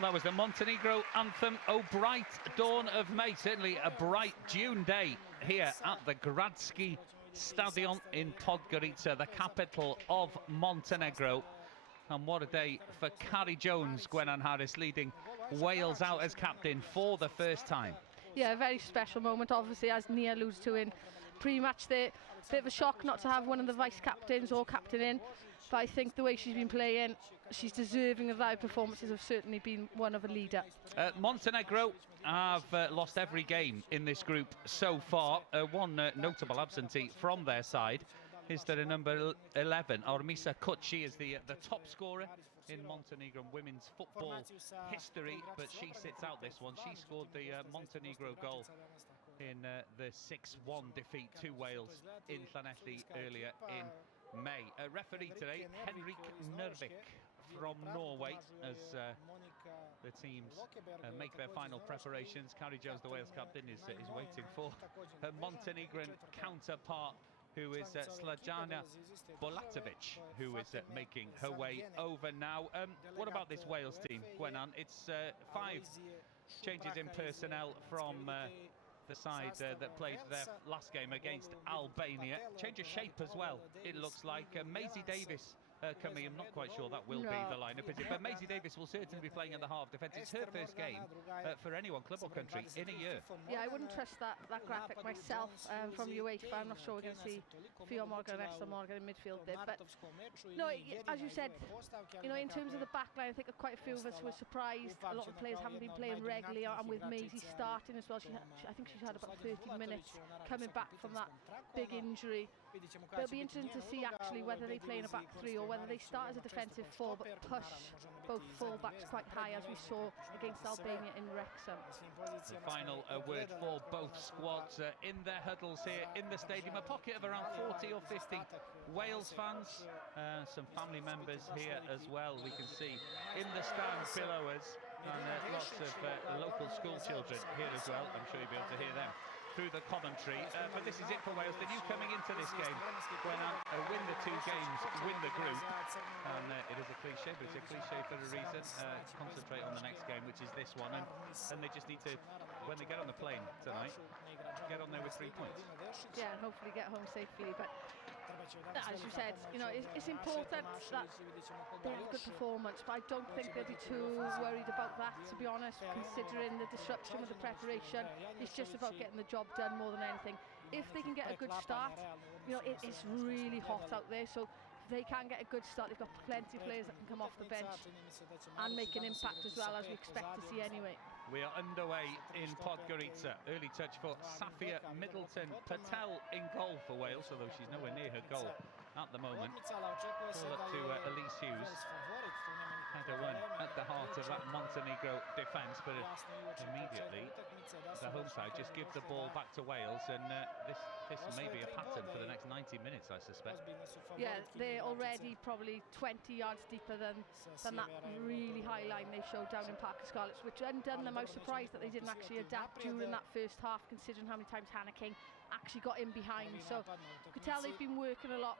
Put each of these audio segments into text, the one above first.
Well, that was the Montenegro anthem, "O Bright Dawn of May." Certainly a bright June day here at the Gradski Stadion in Podgorica, the capital of Montenegro. And what a day for Carrie Jones, Gwenan Harris, leading Wales out as captain for the first time. Yeah, a very special moment, obviously, as Nia alludes to in pre-match there. Bit of a shock not to have one of the vice-captains or captain in, but I think the way she's been playing, she's deserving of that. Performances have certainly been one of a leader. Montenegro have lost every game in this group so far. One notable absentee from their side is that number 11, Armisa Kuc. She is the top scorer in Montenegro women's football history, but she sits out this one. She scored the Montenegro goal in the 6-1 defeat to Wales in Llanelli earlier in May. Referee today, Henrik Nurvik from Norway, as the teams make their final preparations. Carrie Jones, the Wales captain, is waiting for her Montenegrin counterpart, who is Slađana Bulatovic, who is making her way over now. What about this Wales team, Gwenan? It's 5 changes in personnel from the side that played their last game against Albania. Change of shape as well, it looks like. Maisie Davis coming. I'm not quite sure that will be the lineup, is it? But Maisie Davis will certainly be playing in the half defence. It's her first game for anyone, club or country, in a year. Yeah, I wouldn't trust that graphic myself from UEFA. I'm not sure we're going to see Fio Morgan and Esther Morgan in midfield there. But no, as you said, in terms of the back line, I think quite a few of us were surprised. A lot of players haven't been playing regularly, and with Maisie starting as well. I think she's had about 30 minutes coming back from that big injury. But it'll be interesting to see actually whether they play in a back three or whether they start as a defensive four but push both full-backs quite high, as we saw against Albania in Wrexham. The final word for both squads in their huddles here in the stadium. A pocket of around 40 or 50 Wales fans, some family members here as well, we can see in the stand below us, and lots of local school children here as well. I'm sure you'll be able to hear them through the commentary. But this is it for Wales. The new coming into this game, when win the 2 games, win the group. And it is a cliche, but it's a cliche for a reason. Concentrate on the next game, which is this one. And they just need to, when they get on the plane tonight, get on there with 3 points. Yeah, and hopefully get home safely. But as you said, it's important that they have a good performance, but I don't think they'll be too worried about that, to be honest, considering the disruption with the preparation. It's just about getting the job done more than anything. If they can get a good start, it is really hot out there, so if they can get a good start, they've got plenty of players that can come off the bench and make an impact as well, as we expect to see anyway. We are underway in Podgorica. Early touch for Safia Middleton-Patel in goal for Wales, although she's nowhere near her goal at the moment. Ball up to Elise Hughes. Header one at the heart of that Montenegro defence, but immediately the home side just give the ball back to Wales, and this may be a pattern for the next 90 minutes, I suspect. Yeah, they're already probably 20 yards deeper than that really high line they showed down in Parc y Scarlets, which undone them. I was surprised that they didn't actually adapt during that first half, considering how many times Hannah King actually got in behind. So you could tell they've been working a lot.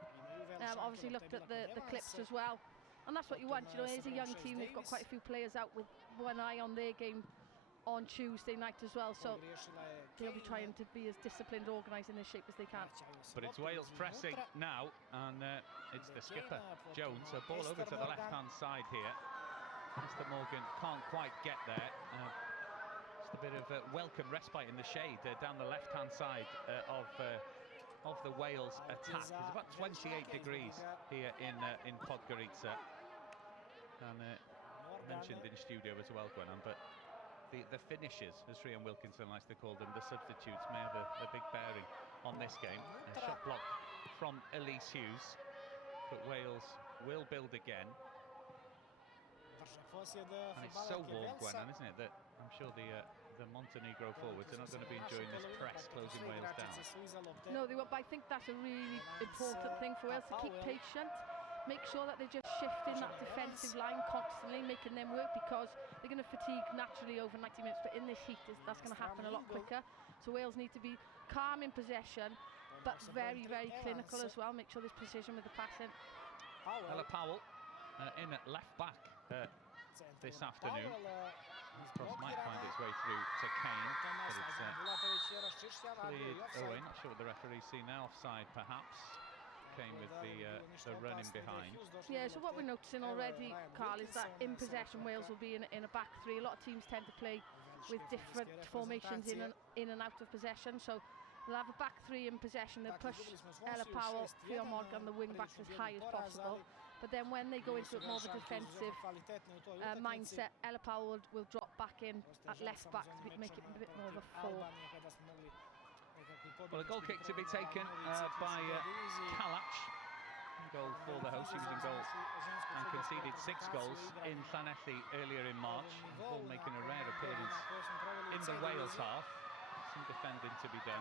Obviously looked at the clips as well. And that's what you want, as a young team. They've got quite a few players out with one eye on their game on Tuesday night as well, so they'll be trying to be as disciplined, organised in their shape as they can. But it's Wales pressing now, and it's the skipper, Jones. A ball over to the left-hand side here. Mr. Morgan can't quite get there. Just a bit of welcome respite in the shade down the left-hand side of the Wales attack. It's about 28 degrees here in Podgorica. And mentioned in studio as well, Gwenan, but the finishers, as Rhian Wilkinson likes to call them, the substitutes, may have a big bearing on this game. A shot block from Elise Hughes, but Wales will build again. And it's so warm, Gwenan, isn't it, that I'm sure the Montenegro forwards are not going to be enjoying this press closing Wales down. No, they won't, but I think that's a really important thing for Wales, to keep patient, make sure that they're just shifting that defensive line constantly, making them work, because they're going to fatigue naturally over 90 minutes, but in this heat that's going to happen a lot quicker. So Wales need to be calm in possession, but very, very clinical as well, make sure there's precision with the passing. Ella Powell in at left back this afternoon. Cross might find its way through to Cain, but it's cleared away. Not sure what the referees see now. Offside, perhaps. Cain with the run in behind. Yeah, so what we're noticing already, Carl, is that in possession Wales will be in a back three. A lot of teams tend to play with different formations in and out of possession. So they'll have a back three in possession. They'll push Ella Powell, Fio Morgan, the wing backs as high as possible. But then when they go into more of a defensive mindset, Ella Powell will drop back in at left back to make it a bit more of a 4. Well, a goal kick to be taken by Kalac. Goal for the host. He was in goal and conceded 6 goals in Llanelli earlier in March. Ball making a rare appearance in the Wales half. Some defending to be done.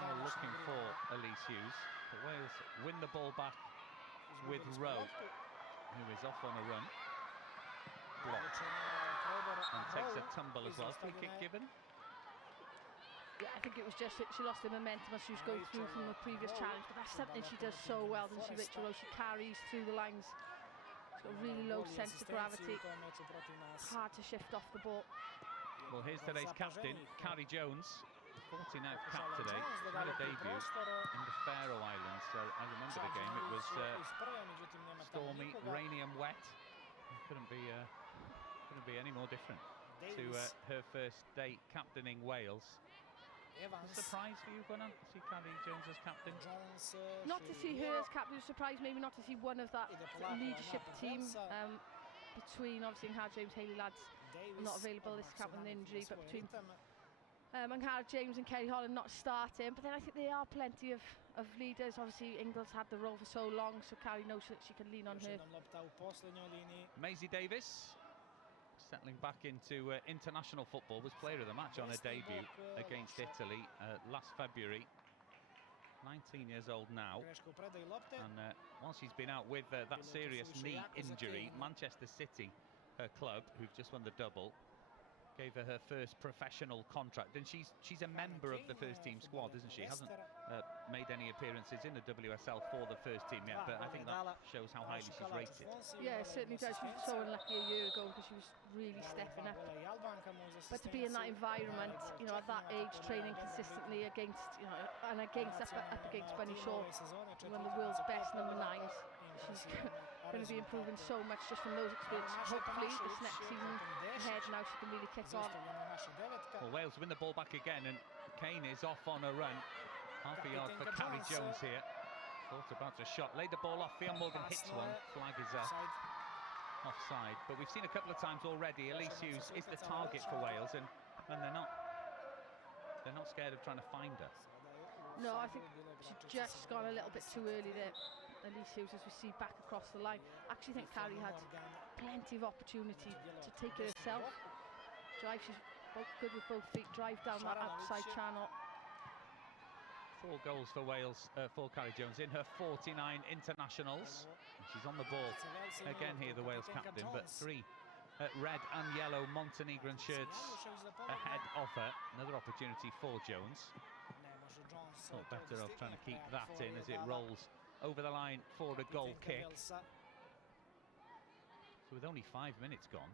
Now looking for Elise Hughes. But Wales win the ball back with Rowe, who is off on a run. Blocked. And takes a tumble as well. Free kick given. Yeah, I think it was just she lost the momentum as she was going through from the previous challenge, but that's something she does so well, doesn't she, Rachel Rowe? She carries through the lines. She's got a really low sense of gravity. Hard to shift off the ball. Well, here's today's captain, Carrie Jones, 49th cap today. Had a debut in the Faroe Islands. So I remember the game. It was stormy, rainy and wet. It couldn't be any more different to her first day captaining Wales. A surprise for you, Gunnar, to see Carrie Jones as captain? Not to see her as captain, a surprise maybe not to see one of that leadership team between obviously 𝐁𝐫𝐚𝐳𝐢𝐥 Lads not available this camp with an injury, but between Ghara James and Kerry Holland not starting. But then I think there are plenty of leaders. Obviously Ingle's had the role for so long, so Carrie knows that she can lean on her. Maisie Davis settling back into international football, was player of the match on her debut against Italy last February. 19 years old now, and while she's been out with that serious knee injury, Manchester City, her club, who've just won the double, gave her first professional contract, and she's a member of the first team squad, isn't she? Hasn't made any appearances in the WSL for the first team yet, but I think that shows how highly she's rated. Yeah, it certainly does. She was so unlucky a year ago because she was really stepping up. But to be in that environment, you know, at that age, training consistently against, you know, and up against Bunny Shaw, one of the world's best number 9s, she's going to be improving so much just from those experiences. Hopefully this next season ahead now she can really kick on. Well, Wales win the ball back again, and Cain is off on a run. Half a yard for Carrie Jones here. Thought about a shot, laid the ball off. Fio Morgan hits one. Flag is offside. But we've seen a couple of times already Elise Hughes is the target for Wales, and they're not scared of trying to find her. No, I think she's just gone a little bit too early there, Elise Hughes, as we see back across the line. I actually think Carrie had plenty of opportunity to take it herself. She's good with both feet, drive down that outside channel. 4 goals for Wales for Carrie Jones in her 49 internationals. And she's on the ball again here, the Wales captain, but 3 red and yellow Montenegrin shirts ahead of her. Another opportunity for Jones. Thought better of trying to keep that in as it rolls over the line for a goal kick. So with only 5 minutes gone,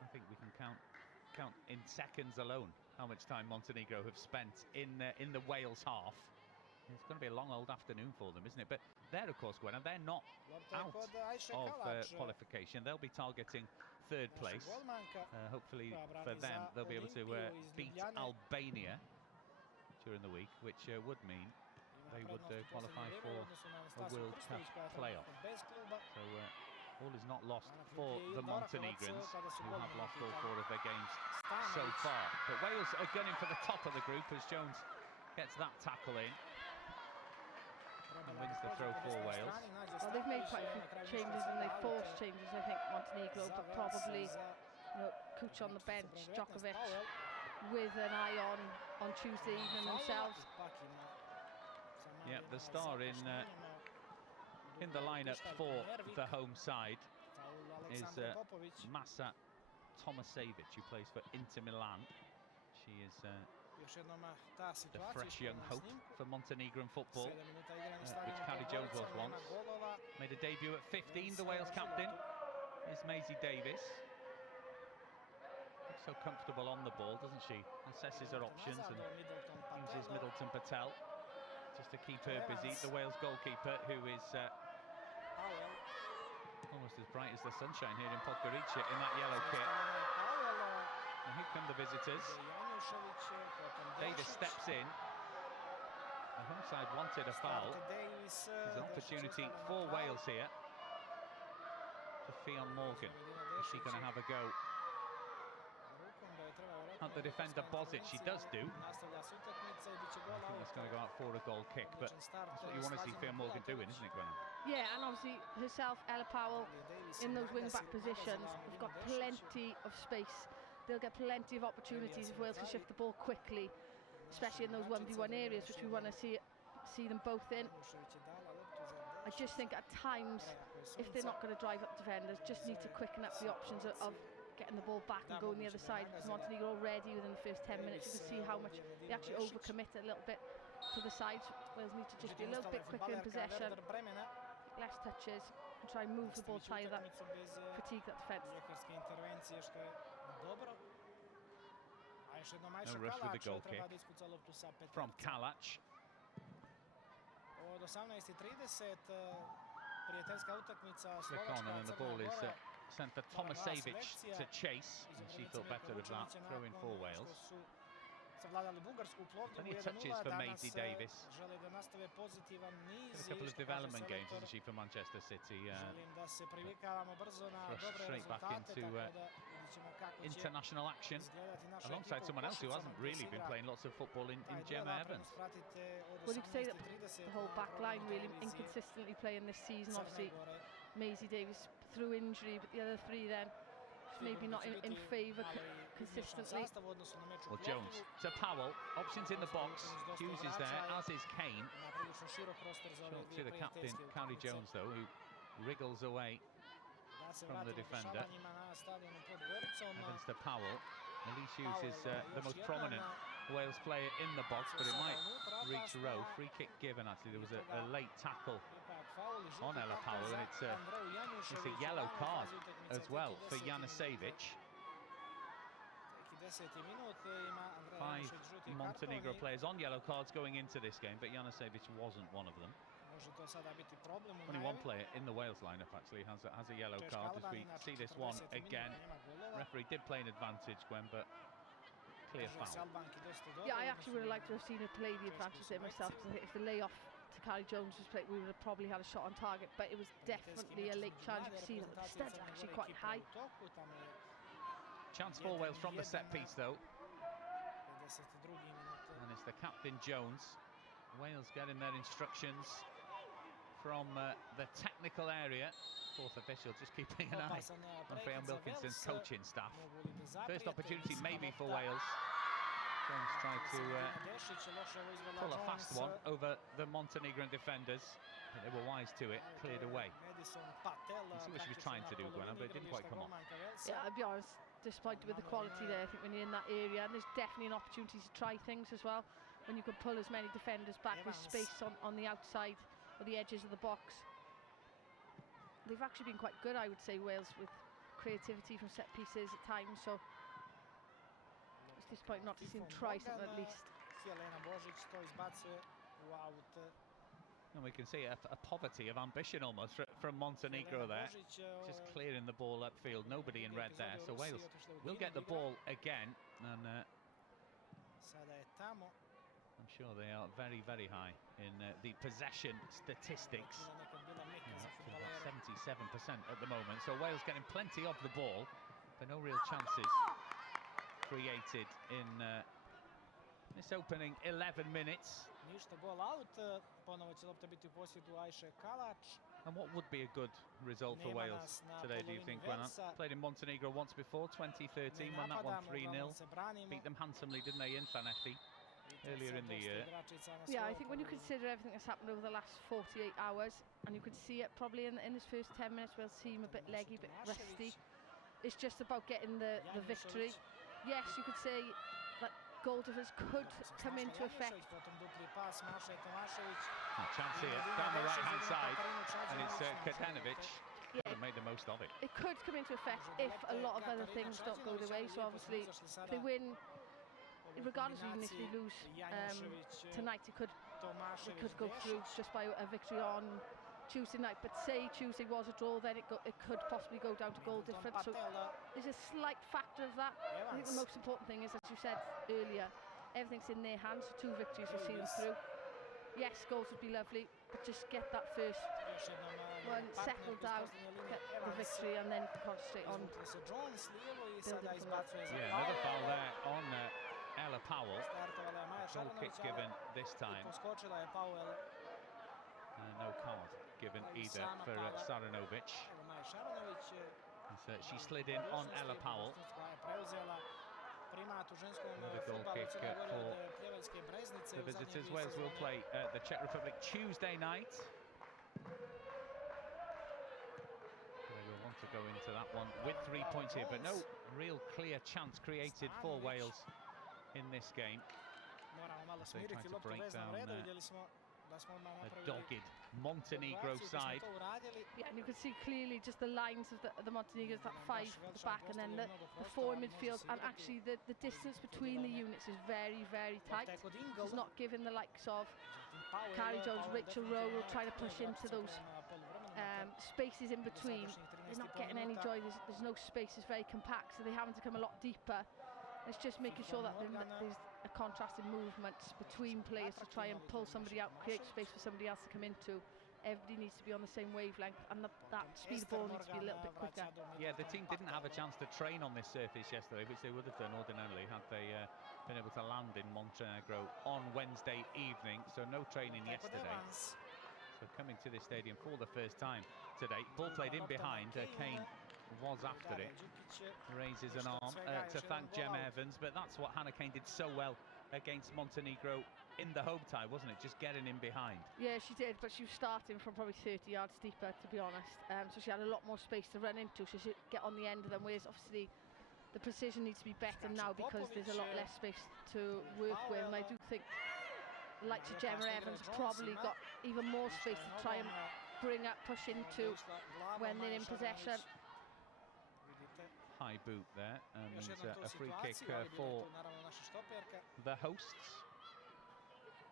I think we can count in seconds alone how much time Montenegro have spent in the Wales half. It's going to be a long old afternoon for them, isn't it? But they're, of course, Gwen, and they're not out of qualification. They'll be targeting 3rd place. Hopefully for them, they'll be able to beat Albania during the week, which would mean they would qualify for a World Cup playoff. So all is not lost for the Montenegrins, who have lost all 4 of their games so far. But Wales are gunning for the top of the group as Jones gets that tackle in and wins the throw for Wales. Well, they've made quite a few changes, and they've forced changes, I think, Montenegro, but probably, you know, Kuc on the bench, Djokovic with an eye on Tuesday evening themselves. Yeah, the star in the lineup for the home side is Masa Tomasevic, who plays for Inter Milan. She is The fresh young hope for Montenegrin football, which Cadjenovic was once. Made a debut at 15, the Wales captain is 𝐭𝐳𝐫𝐿𝐿. Looks so comfortable on the ball, doesn't she? Assesses her options and uses Middleton-Patel just to keep her busy. The Wales goalkeeper, who is almost as bright as the sunshine here in Podgorica in that yellow kit. And here come the visitors. Davies steps in. The home side wanted a foul. There's an opportunity for Wales here. For Ffion Morgan. Is she going to have a go at the defender Bozic? She does do. I think that's going to go out for a goal kick, but that's what you want to see Ffion Morgan doing, isn't it, Gwenna? Yeah, and obviously herself, Ella Powell, in those wing-back positions, have got plenty of space. They'll get plenty of opportunities if Wales can shift the ball quickly, especially in those 1v1 areas, which we want to see them both in. I just think at times, if they're not going to drive up defenders, just need to quicken up the options of getting the ball back and going the other side. Because Montenegro already within the first 10 minutes, you can see how much they actually overcommit a little bit to the sides. Wales need to just be a little bit quicker in possession, less touches, and try and move the ball, tire that, fatigue that defence. No rush with the goal kick from Kalac. Flick on, and then the ball is sent for Tomasevic to chase, and she thought better of that, throw in for Wales. Plenty of touches for 𝐭𝐳𝐫𝐿𝐿. A couple of development games, isn't she, for Manchester City? Thrust straight back into international action, alongside someone else who hasn't really been playing lots of football in 𝐁𝐫𝐻𝐿. Well, you could say that the whole back line really inconsistently playing this season. Obviously, 𝐭𝐳𝐫𝐿𝐿 through injury, but the other three then maybe not in favour consistently. Well, Jones to Powell, options in the box. Hughes is there, as is Cain. Short to the captain, Cadjenovic, though, who wriggles away from the defender. Evans to Powell. Elise Hughes is the most prominent Wales player in the box, but it might reach Rowe. Free kick given, actually. There was a late tackle on Ella Powell, and it's a yellow card as well for Janjusevic. 5 Montenegro players on yellow cards going into this game, but Janjusevic wasn't one of them. Only one player in the Wales lineup actually has a yellow card, as we see this one again. Referee did play an advantage, Gwen, but clear foul. Yeah, I actually would have liked to have seen her play the advantage there myself, because I think if the layoff to Cadjenovic was played, we would have probably had a shot on target, but it was definitely a late challenge. You can see that the studs are actually quite high. Chance for Wales from the set piece, though. And it's the captain, Jones. Wales getting their instructions from the technical area. Fourth official just keeping an eye on Ffion Wilkinson's coaching staff. First opportunity maybe for Wales. Jones tried to pull a fast one over the Montenegrin defenders, but they were wise to it, cleared away. You see what she was trying to do, Gwenna, but it didn't quite come off. Yeah, I'll be honest, disappointed with the quality there. I think when you're in that area, and there's definitely an opportunity to try things as well, when you can pull as many defenders back with space on the outside or the edges of the box. They've actually been quite good, I would say, Wales, with creativity from set pieces at times, so it's disappointing not to see them try something at least. And we can see a poverty of ambition almost from Montenegro there, just clearing the ball upfield, nobody in red there, so Wales will get the ball again, and I'm sure they are very, very high in the possession statistics. 77% at the moment, so Wales getting plenty of the ball, but no real chances created in this opening 11 minutes. And what would be a good result for Wales today, do you think, Gwenna? Played in Montenegro once before, 2013, won that one 3-0. Beat them handsomely, didn't they, in Fanetti earlier in the year? Yeah, I think when you consider everything that's happened over the last 48 hours, and you could see it probably in this first 10 minutes, we'll seem a bit leggy, a bit rusty. It's just about getting the victory. Yes, you could say that goal difference could come into effect. Chance here down the right-hand side, and it's Cadjenovic. Yeah, Made the most of it. It could come into effect if a lot of other things don't go their way. So obviously, if they win, regardless of even if they lose tonight, it could go through just by a victory on Tuesday night. But say Tuesday was a draw, then it could possibly go down to goal difference. So there's a slight factor of that. I think the most important thing is, as you said earlier, everything's in their hands. So 2 victories will see them through. Yes, goals would be lovely, but just get that first one settled down, get the victory, and then concentrate on building from that. Yeah, another foul there on Ella Powell. Goal kick given this time. No card given either for Saranovic. So she slid in on Ella Powell. Another goal kick for the visitors. Wales will play the Czech Republic Tuesday night. They will want to go into that one with 3 points here, but no real clear chance created for Wales in this game. They try to break down a dogged Montenegro side. Yeah, and you can see clearly just the lines of the Montenegro, that 5 at the back, and then the 4 in midfield, and actually the distance between the units is very, very tight. It's not giving the likes of Carrie Jones, Rachel Rowe trying to push into those spaces in between. They're not getting any joy. There's no space. It's very compact, so they're having to come a lot deeper. It's just making sure that there's a contrast in movements between players to try and pull somebody out, create space for somebody else to come into. Everybody needs to be on the same wavelength, and that speed of ball needs to be a little bit quicker. Yeah, the team didn't have a chance to train on this surface yesterday, which they would have done ordinarily had they been able to land in Montenegro on Wednesday evening. So no training yesterday. So coming to this stadium for the first time today. Ball played in behind. Cain was after it. Raises an arm to thank Jem Evans, but that's what Hannah Cain did so well against Montenegro in the home tie, wasn't it? Just getting in behind. Yeah, she did, but she was starting from probably 30 yards deeper, to be honest. So she had a lot more space to run into, so she could get on the end of them, whereas obviously the precision needs to be better now because there's a lot less space to work with, and I do think like Gemma Evans probably got even more space to try and bring up, push into when they're in possession. High boot there, and a free kick for the hosts.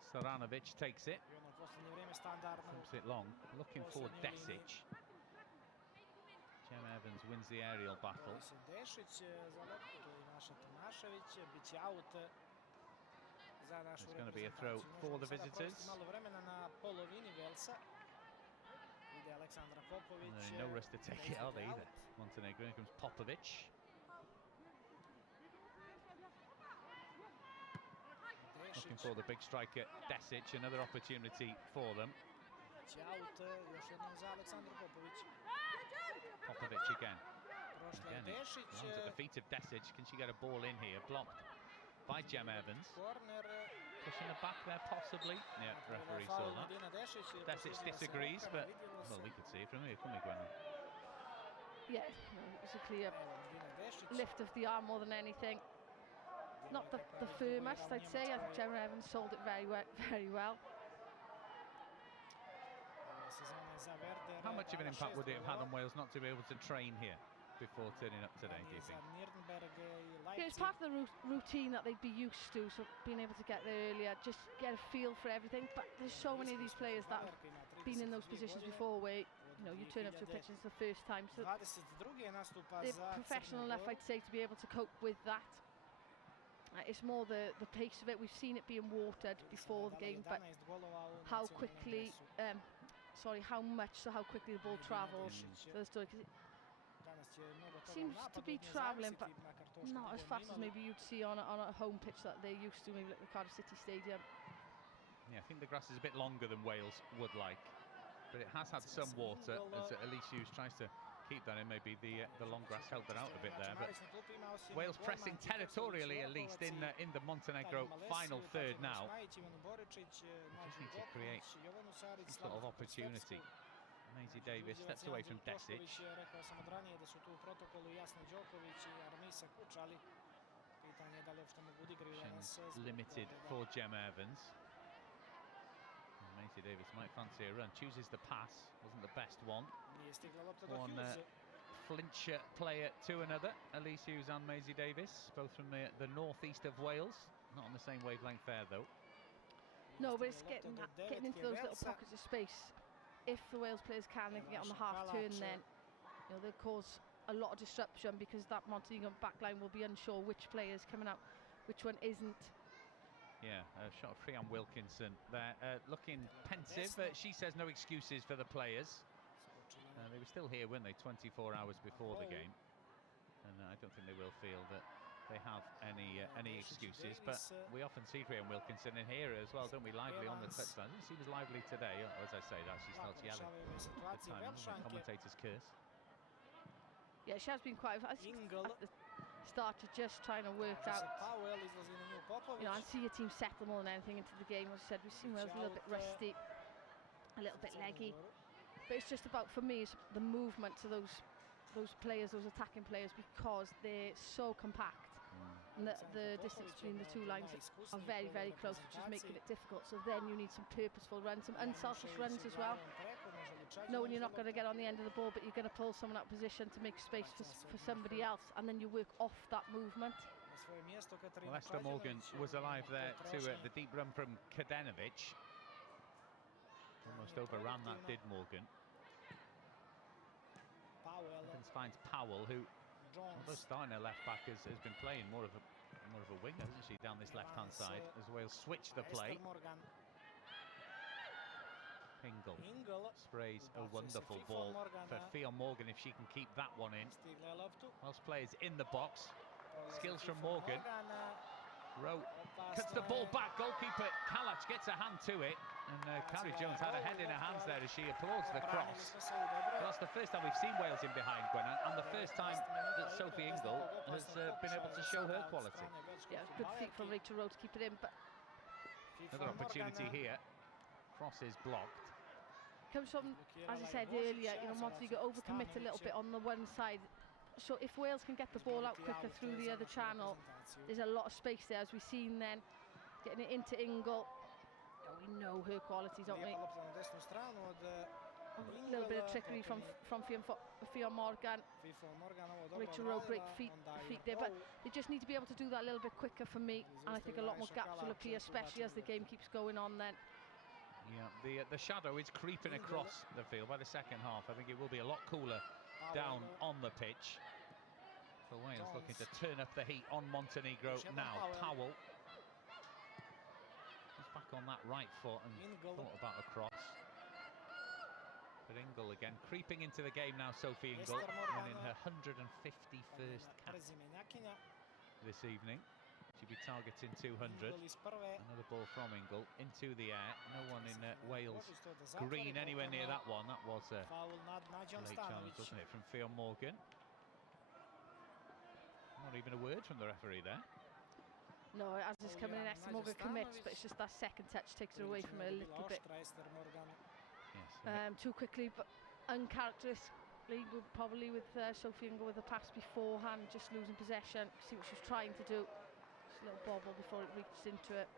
Saranovic takes it, pumps it long, looking for Desic. Jem Evans wins the aerial battle. There's going to be a throw for the visitors. No rest to take it, are they, either? Montenegro. Here comes Popovic. Looking for the big striker, Desic. Another opportunity for them. Popovic again. Lands at the feet of Desic. Can she get a ball in here? Blocked by Jem Evans. Pushing her back there, possibly. Yeah, referee saw that. Desic disagrees, but well, we could see it from here, couldn't we, Gwen? Yeah, no, it was a clear lift of the arm more than anything. Not the firmest, I'd say. I think Gemma Evans sold it very well. How much of an impact would it have had on Wales not to be able to train here before turning up today, do you think? Yeah, it's part of the routine that they'd be used to, so being able to get there earlier, just get a feel for everything. But there's so many of these players that have been in those positions before where you turn up to a pitch and it's the first time, so they're professional enough, I'd say, to be able to cope with that. It's more the pace of it. We've seen it being watered before the game, but how quickly, how quickly the ball travels for the story, because it seems to be travelling, but not as fast as maybe you'd see on a home pitch that they're used to, maybe like the Cardiff City Stadium. Yeah, I think the grass is a bit longer than Wales would like, but it has had some water, as Elise Hughes tries to keep that in. Maybe the long grass helped it out a bit there, but Wales pressing territorially, at least in the Montenegro final third now. Just need to create some sort of opportunity. 𝐁𝐫𝐿𝐴 Davies steps away from Desic. Limited for Gemma Evans. Maisie Davis might fancy a run. Chooses the pass. Wasn't the best one. One flinch player to another. Elise Hughes and Maisie Davis, both from the northeast of Wales. Not on the same wavelength there, though. No, but it's getting into those little pockets of space. If the Wales players can, they can get on the half turn, then they'll cause a lot of disruption, because that Montenegro backline will be unsure which player is coming out, which one isn't. Yeah, a shot of Freon Wilkinson there, looking pensive. She says no excuses for the players. They were still here, weren't they, 24 hours before the game, and I don't think they will feel that they have any excuses. But we often see Freon Wilkinson in here as well, don't we? Lively on the touchline. Doesn't seem as lively today. As I say that, she starts yelling at the time. Commentators curse. Yeah, she has been quite. I think at the start, just trying to work out, and see your team settle more than anything into the game. As I said, we've seen Wales a little bit rusty, a little bit leggy, but it's just about, for me, it's the movement to those players, those attacking players, because they're so compact, and the distance between the two lines are very, very close, which is making it difficult. So then you need some purposeful runs, some unselfish runs as well. Knowing you're not going to get on the end of the ball, but you're going to pull someone out of position to make space for somebody else, and then you work off that movement. Well, Esther Morgan was alive there to the deep run from Cadjenovic. Almost overran that, did Morgan. Evans finds Powell, who, although starting her left back, has been playing more of a winger, hasn't she, down this left-hand side, as Wales switch the play. Ingle sprays a wonderful ball for Ffion Morgan, if she can keep that one in. Welsh players in the box. Skills from Morgan. Rowe cuts the ball back. Goalkeeper Kalac gets a hand to it, and Carrie Jones had a head in her hands there as she applauds the cross. Well, that's the first time we've seen Wales in behind, Gwen, and the first time that Sophie Ingle has been able to show her quality. Yeah, good feat from Rachel Rowe to keep it in, but another opportunity here. Cross is blocked. Comes from, as I said earlier, Montenegro overcommit a little bit on the one side. So if Wales can get the ball out quicker through the other channel, there's a lot of space there, as we've seen then. Getting it into Ingle. We know her qualities, don't we? A little bit of trickery from Ffion Morgan. Rachel Rowe, great feet there, but they just need to be able to do that a little bit quicker for me, and I think a lot more gaps will appear, especially as the game keeps going on then. Yeah, the shadow is creeping across the field by the second half. I think it will be a lot cooler down on the pitch. For Wales looking to turn up the heat on Montenegro now. Powell is back on that right foot and thought about a cross. But Ingle again creeping into the game now. Sophie Ingle winning her 151st cap this evening. She'll be targeting 200. Another ball from Ingle into the air. No one in Wales green anywhere near that one. That was a late challenge, wasn't it, from Ffion Morgan? Not even a word from the referee there. No, as it's coming in, Esther Morgan commits, but it's just that second touch takes it away from her a little bit. Yes. Too quickly, but uncharacteristically, probably with Sophie Ingle with the pass beforehand, just losing possession. See what she was trying to do. Just a little bobble before it reached into it.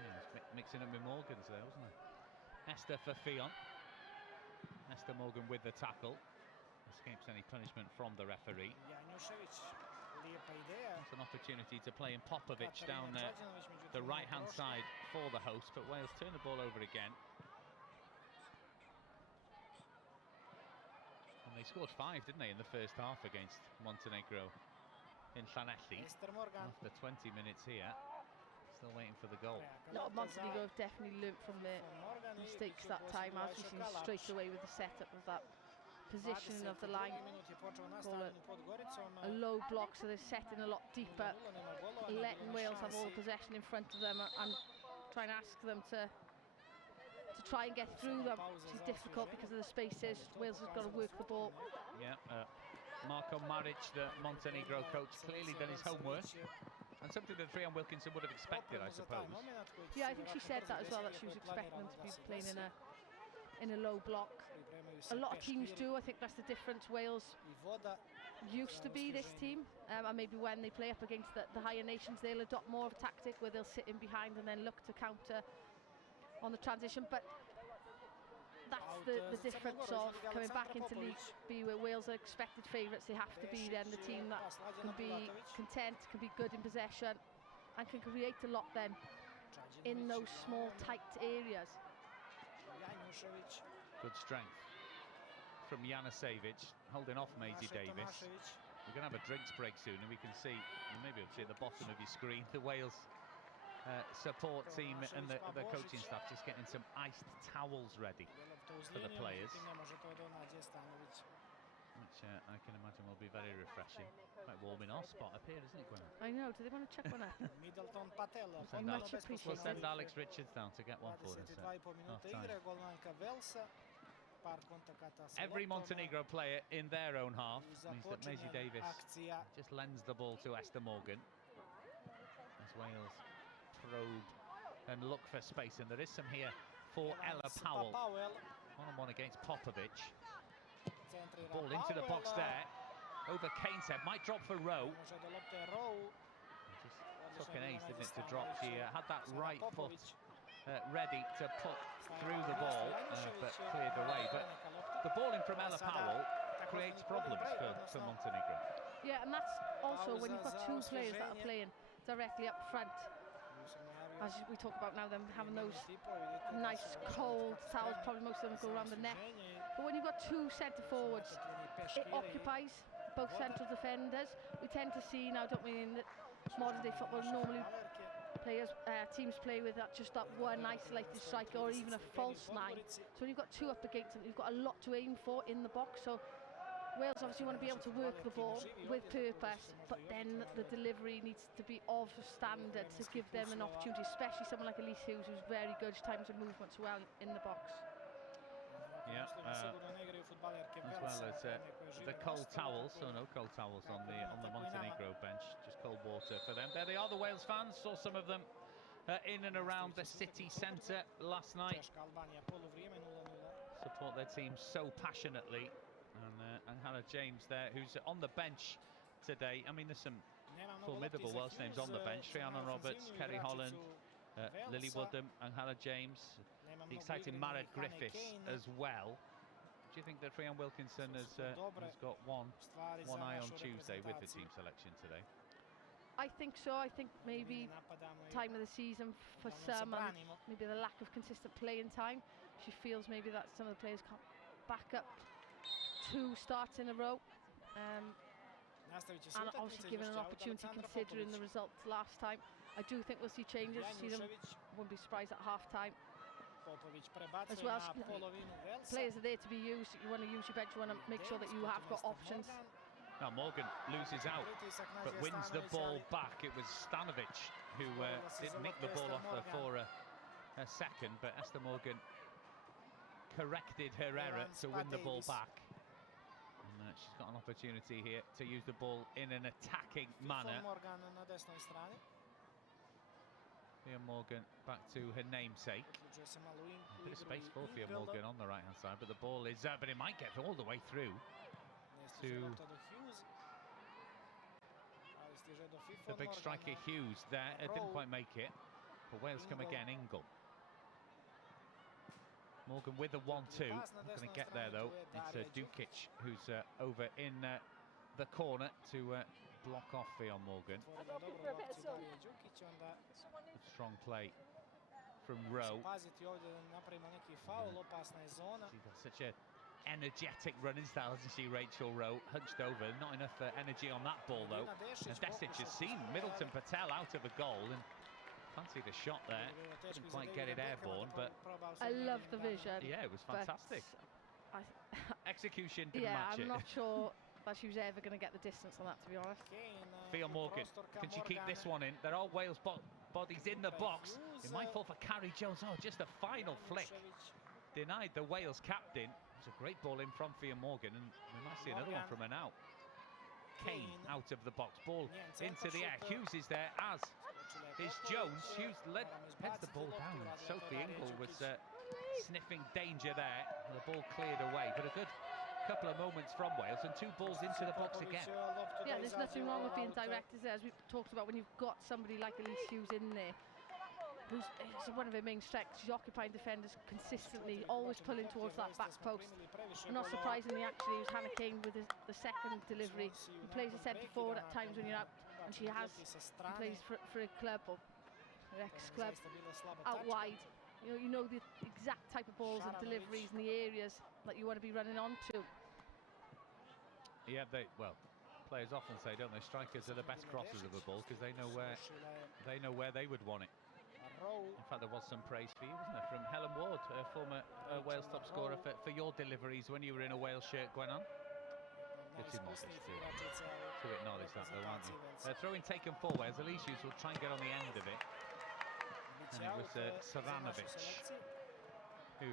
Yeah, mixing up with Morgan's there, wasn't it? Esther for Ffion. Esther Morgan with the tackle. Escapes any punishment from the referee. It's an opportunity to play in Popovic down the right-hand side for the host, but Wales turn the ball over again. And they scored 5, didn't they, in the first half against Montenegro in Llanelli. After 20 minutes here, still waiting for the goal. No, Montenegro have definitely learnt from their mistakes that time, as we've seen straight away with the setup of that positioning of the line. A low block, so they're setting a lot deeper, letting Wales have all the possession in front of them and trying to ask them to try and get through them, which is difficult because of the spaces. Wales has got to work the ball. Yeah, Marko Maric, the Montenegro coach, clearly done his homework, and something that Freon Wilkinson would have expected, I suppose. Yeah, I think she said that as well, that she was expecting them to be playing in a low block. A lot of teams do. I think that's the difference. Wales used to be, this team, and maybe when they play up against the higher nations, they'll adopt more of a tactic where they'll sit in behind and then look to counter on the transition. But that's the difference of coming back into League B, where Wales are expected favourites. They have to be then the team that can be content, can be good in possession, and can create a lot then in those small, tight areas. Good strength from Janjusevic, holding off Maisie Davis. We're going to have a drinks break soon, and we can see, maybe you'll see at the bottom of your screen, the Wales support team and the coaching staff just getting some iced towels ready for the players, which I can imagine will be very refreshing. Quite warm in our spot up here, isn't it, Gwen? I know. Do they want to check one out? Middleton-Patel S. We'll send Alex Richards down to get one for us. Every Montenegro player in their own half means that Maisie Davis just lends the ball to Esther Morgan as Wales probe and look for space, and there is some here for Ella Powell. One-on-one against Popovic. Ball into the box there. Over Cain's head. Might drop for Rowe. Just took an ace, didn't it, to drop. She had that right foot ready to put through the ball, but cleared away. But the ball in from Ella Powell creates problems for Montenegro. Yeah, and that's also when you've got two players that are playing directly up front. As we talk about now, them having those nice cold towels, probably most of them go around the neck. But when you've got two centre forwards, it occupies both central defenders. We tend to see now, don't we, in modern day football, normally teams play with just that one isolated striker or even a false nine. So when you've got two up against them, you've got a lot to aim for in the box. So Wales obviously want to be able to work the ball with purpose, but then the delivery needs to be of standard to give them an opportunity, especially someone like Hughes, who's very good times of movements well in the box. Yeah, as well as the cold towels. So no cold towels on the Montenegro bench, just cold water for them. There they are, the Wales fans. Saw some of them in and around the city centre last night. Support their team so passionately. And Hannah James there, who's on the bench today. I mean, there's some formidable Welsh names on the bench. Rhiannon Roberts, Kerry Holland, Lily Woodham and Hannah James. The exciting Marad Griffiths as well. Do you think that Rhian Wilkinson has got one eye on Tuesday with the team selection today? I think so. I think maybe time of the season for some, and maybe the lack of consistent playing time. She feels maybe that some of the players can't back up 2 starts in a row, and obviously given an opportunity considering the results last time. I do think we'll see changes. See them, wouldn't be surprised at half time. As well, players are there to be used. You want to use your bench, you want to make sure that you have got options. Now Morgan loses out, but wins the ball back. It was Stanovic who did nick the ball off her for a second, but Esther Morgan corrected her error to win the ball back. And she's got an opportunity here to use the ball in an attacking manner. Fia Morgan back to her namesake. A bit of space for Fia Morgan on the right-hand side, but the ball is but it might get all the way through to the big striker Hughes there. It didn't quite make it, but Wales come again. Ingle. Morgan with a 1-2. Not going to get there though. It's Djukic who's over in the corner to block off Fia Morgan. Strong play from Rowe. She's got such a energetic running style, isn't she, Rachel Rowe? Hunched over, not enough energy on that ball though. And Desic has seen Middleton-Patel out of a goal and fancied a shot there. Didn't quite get it airborne, but I love the vision. Yeah, it was fantastic. Execution didn't match it. I'm not sure that she was ever going to get the distance on that, to be honest. Fia Morgan, can she keep this one in? There are Wales bodies in the box. It might fall for Carrie Jones. Oh, just a final flick. Denied the Wales captain. It's a great ball in from Fia Morgan, and we might see another one from her now. Cain out of the box, ball into the air. Hughes is there, as is Jones. Hughes heads the ball down. Sophie Ingle was sniffing danger there. The ball cleared away, but a good couple of moments from Wales, and 2 balls into the box again. Yeah, there's nothing wrong with being direct, is there? As we talked about, when you've got somebody like 𝐿𝐸 Hughes in there, who's one of her main strengths. She's occupying defenders consistently, always pulling towards that back post. And not surprisingly, actually, it was Hannah Cain with the second delivery, who plays a centre forward at times when you're out, and she plays for a club or her ex-club out wide. You know the exact type of balls and deliveries and the areas that you want to be running onto. Yeah, players often say, don't they, strikers are the best crossers of a ball because they know where they would want it. In fact, there was some praise for you, wasn't there, from Helen Ward, former Wales top scorer, for your deliveries when you were in a Wales shirt, Gwenan. You're too modest to acknowledge that, though, aren't you? Throw-in taken for Wales. 𝐿𝐸 Hughes will try and get on the end of it. And it was Saranovic who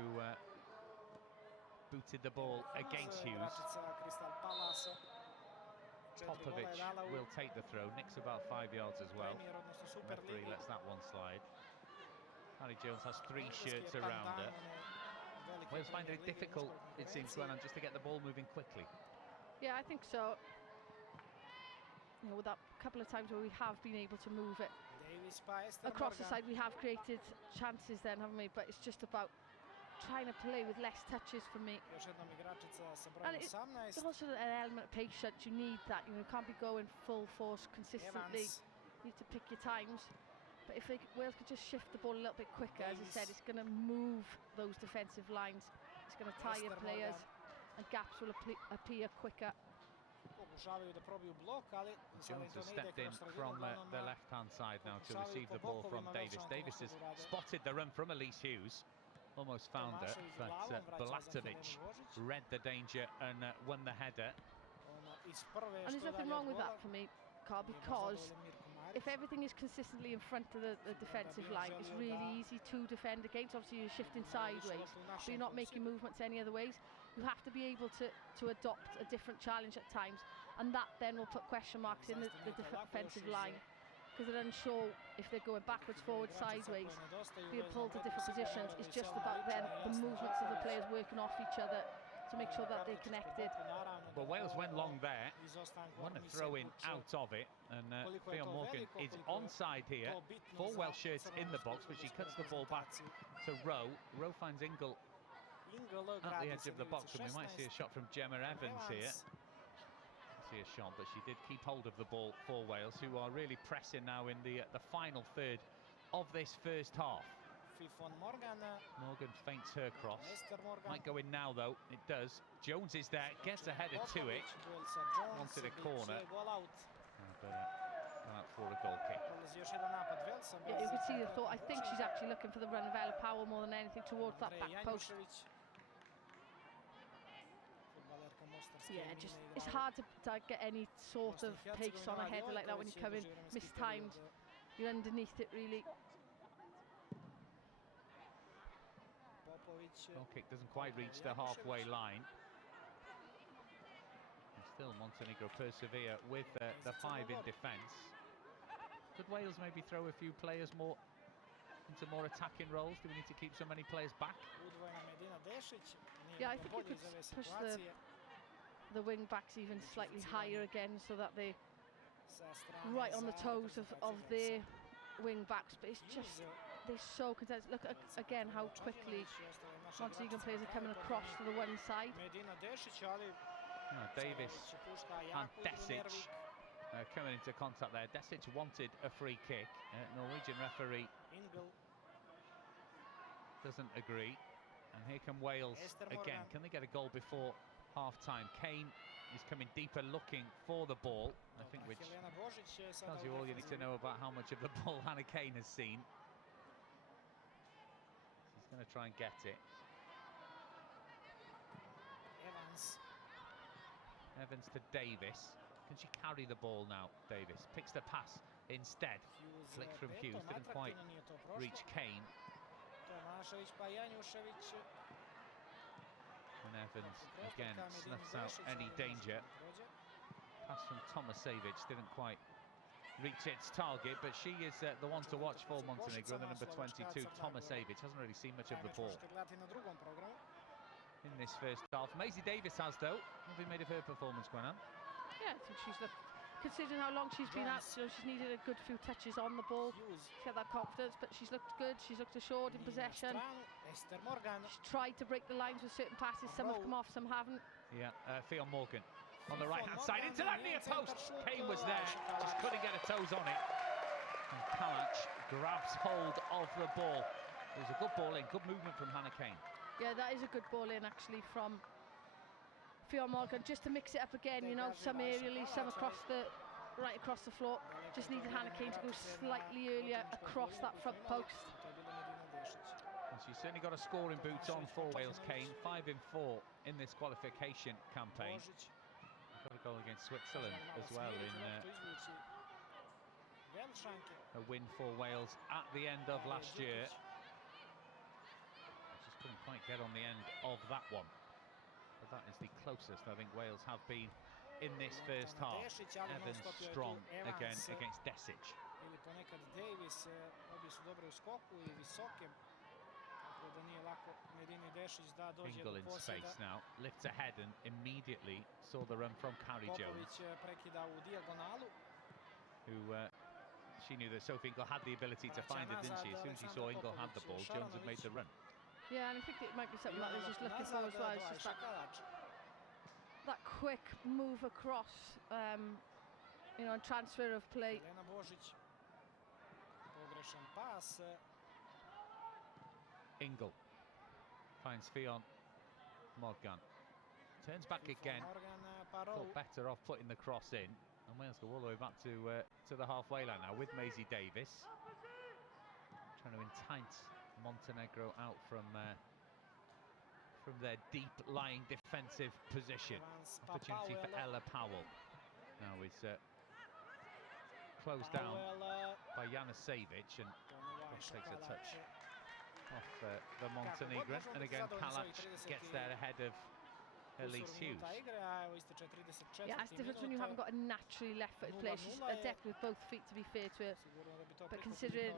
booted the ball against Hughes. Popovic will take the throw. Nicks about 5 yards as well. Referee lets that one slide. Harry Jones has 3 shirts around her. Wales find it difficult, it seems, Gwenan, just to get the ball moving quickly. Yeah, I think so. With that couple of times where we have been able to move it across the side, we have created chances then, haven't we? But it's just about trying to play with less touches for me. And it's also an element of patience. You need that. You can't be going full force consistently. You need to pick your times. But if Wales could just shift the ball a little bit quicker, as I said, it's going to move those defensive lines. It's going to tire players, and gaps will appear quicker. Jones has stepped in from the left-hand side now to receive the ball from Davies. Davies has spotted the run from 𝐿𝐸 Hughes. Almost found her, but Bulatovic read the danger and won the header. And there's nothing wrong with that for me, Carl, because if everything is consistently in front of the defensive line, it's really easy to defend against. Obviously, you're shifting sideways, but you're not making movements any other ways. You have to be able to adopt a different challenge at times, and that then will put question marks in the defensive line, because they're unsure if they're going backwards, forward, sideways, being pulled to different positions. It's just about then the movements of the players working off each other to make sure that they're connected. Well, Wales went long there, won a throw-in out of it, and Ffion Morgan is onside here. 4 Welsh shirts in the box, but she cuts the ball back to Rowe. Rowe finds Ingle at the edge of the box, and we might see a shot from Gemma Evans here. See a shot, but she did keep hold of the ball for Wales, who are really pressing now in the final third of this first half. Morgan feints her cross. Might go in now, though. It does. Jones is there, gets a header to it. Onto the corner. But out for a goal kick. Yeah, you can see the thought. I think she's actually looking for the run of 𝐿𝐸 Powell more than anything towards that back post. Yeah, it's hard to get any sort of pace on a header like that when you come in mistimed. You're underneath it, really. Goal kick doesn't quite reach the halfway line. And still Montenegro persevere with the 5 in defence. Could Wales maybe throw a few players more into more attacking roles? Do we need to keep so many players back? Yeah, I think you could push the wing backs even slightly higher again, so that they're right on the toes of their wing backs. But it's just, they're so content. Look again how quickly Montenegro players are coming across to the one side. Davies and Desic coming into contact there. Desic wanted a free kick. Norwegian referee doesn't agree. And here come Wales again. Can they get a goal before half-time? Cain is coming deeper, looking for the ball, I think, which tells you all you need to know about how much of the ball Hannah Cain has seen. He's going to try and get it. Evans to Davies. Can she carry the ball now? Davies picks the pass instead. Flick from Hughes, didn't quite reach Cain. And Evans again snuffs out any danger. Pass from Tomasevic didn't quite reach its target, but she is the one to watch for Montenegro. The number 22, Tomasevic, hasn't really seen much of the ball. in this first half. Maisie Davis has, though. What have you made of her performance, Gwenan? Yeah, I think she's looked, considering how long she's been out, you know, she's needed a good few touches on the ball. She had that confidence, but she's looked good. She's looked assured in possession. She's tried to break the lines with certain passes. Some have come off, some haven't. Yeah, Fionn Morgan on the right-hand side into that near post. Cain was there, just couldn't get her toes on it. And Kalac grabs hold of the ball. It was a good ball in, good movement from Hannah Cain. Yeah, that is a good ball in actually from Fionn Morgan, just to mix it up again, you know, some aerially, some right across the floor. Just needed Hannah Cain to go slightly earlier across that front post. And she's certainly got a scoring boots on for Wales, Cain. 5 in 4 in this qualification campaign. Got a goal against Switzerland as well in a win for Wales at the end of last year. Just couldn't quite get on the end of that one. But that is the closest I think Wales have been in this first half. Evans strong again against Desic. Ingle in space now, lifts ahead and immediately saw the run from Carrie Jones, who she knew that Sophie Ingle had the ability to find it, didn't she? As soon as she saw Ingle had the ball, Jones had made the run. Yeah, and I think it might be something that they're just looking for as well. It's just that quick move across, you know, and transfer of play. Ingle finds Fionn Morgan, turns back again, thought better off putting the cross in, and Wales go all the way back to the halfway line now with Maisie Davis, trying to entice Montenegro out from their deep lying defensive position. Opportunity for Ella Powell now is closed down by Janjusevic, and takes a touch off the Montenegrin, and again Kalac gets there ahead of Elise Hughes. Yeah, it's different when you haven't got a naturally left-footed player. She's adept with both feet, to be fair to her, but considering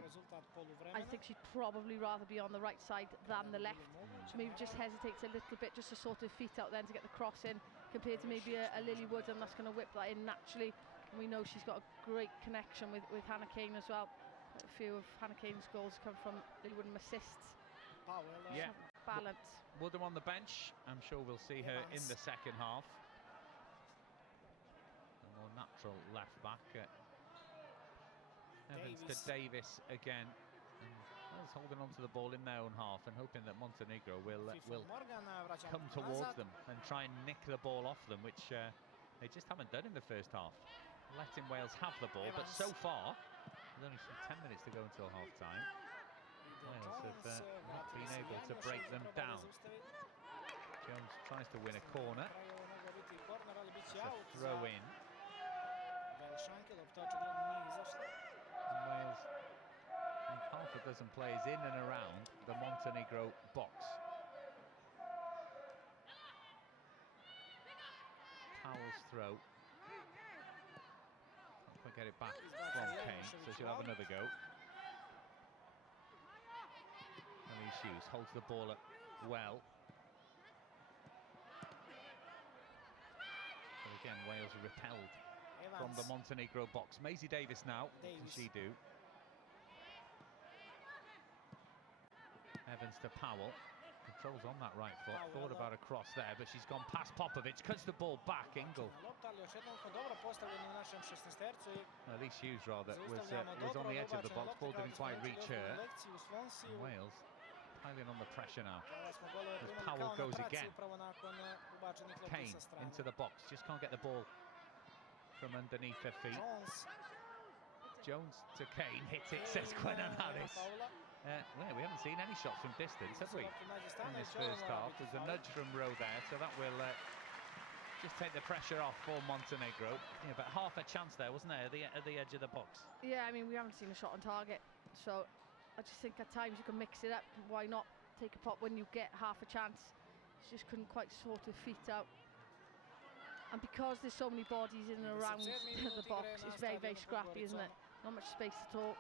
I think she'd probably rather be on the right side than the left, maybe just hesitates a little bit just to sort her feet out then to get the cross in, compared to maybe a Lily Woodham that's going to whip that in naturally. And we know she's got a great connection with Hannah Cain as well. A few of Hannah Cain's goals come from Lily Woodham assists. Yeah, balance. Woodham on the bench. I'm sure we'll see her in the second half. A more natural left back. Evans to Davis again. Wales holding on to the ball in their own half and hoping that Montenegro will come towards them and try and nick the ball off them, which they just haven't done in the first half. Letting Wales have the ball, but so far, there's only some 10 minutes to go until half-time. Wales have not been able to break them down. Jones tries to win a corner. It's a throw in. And Wales think half a dozen players in and around the Montenegro box. Powell's throw. Can't quite get it back from Cain, so she'll have another go. Elise Hughes holds the ball up well. But again, Wales repelled from the Montenegro box. Maisie Davis now, what can she do? Evans to Powell. Controls on that right foot. Thought about a cross there, but she's gone past Popovic. Cuts the ball back. Ingle. Elise Hughes rather was on the edge of the box. Ball didn't quite reach her. And Wales piling on the pressure now as Powell goes again. Cain into the box. Just can't get the ball from underneath her feet. Jones to Cain. Hits it, says Gwenan Harris. Well, we haven't seen any shots from distance, have we, in this first half? There's a nudge from Rowe there, so that will just take the pressure off for Montenegro. Yeah, but half a chance there, wasn't there, at the edge of the box? Yeah, I mean, we haven't seen a shot on target, so I just think at times you can mix it up. Why not take a pot when you get half a chance? She just couldn't quite sort her feet out. And because there's so many bodies in and around the box, it's very, very scrappy, isn't it? Not much space at all.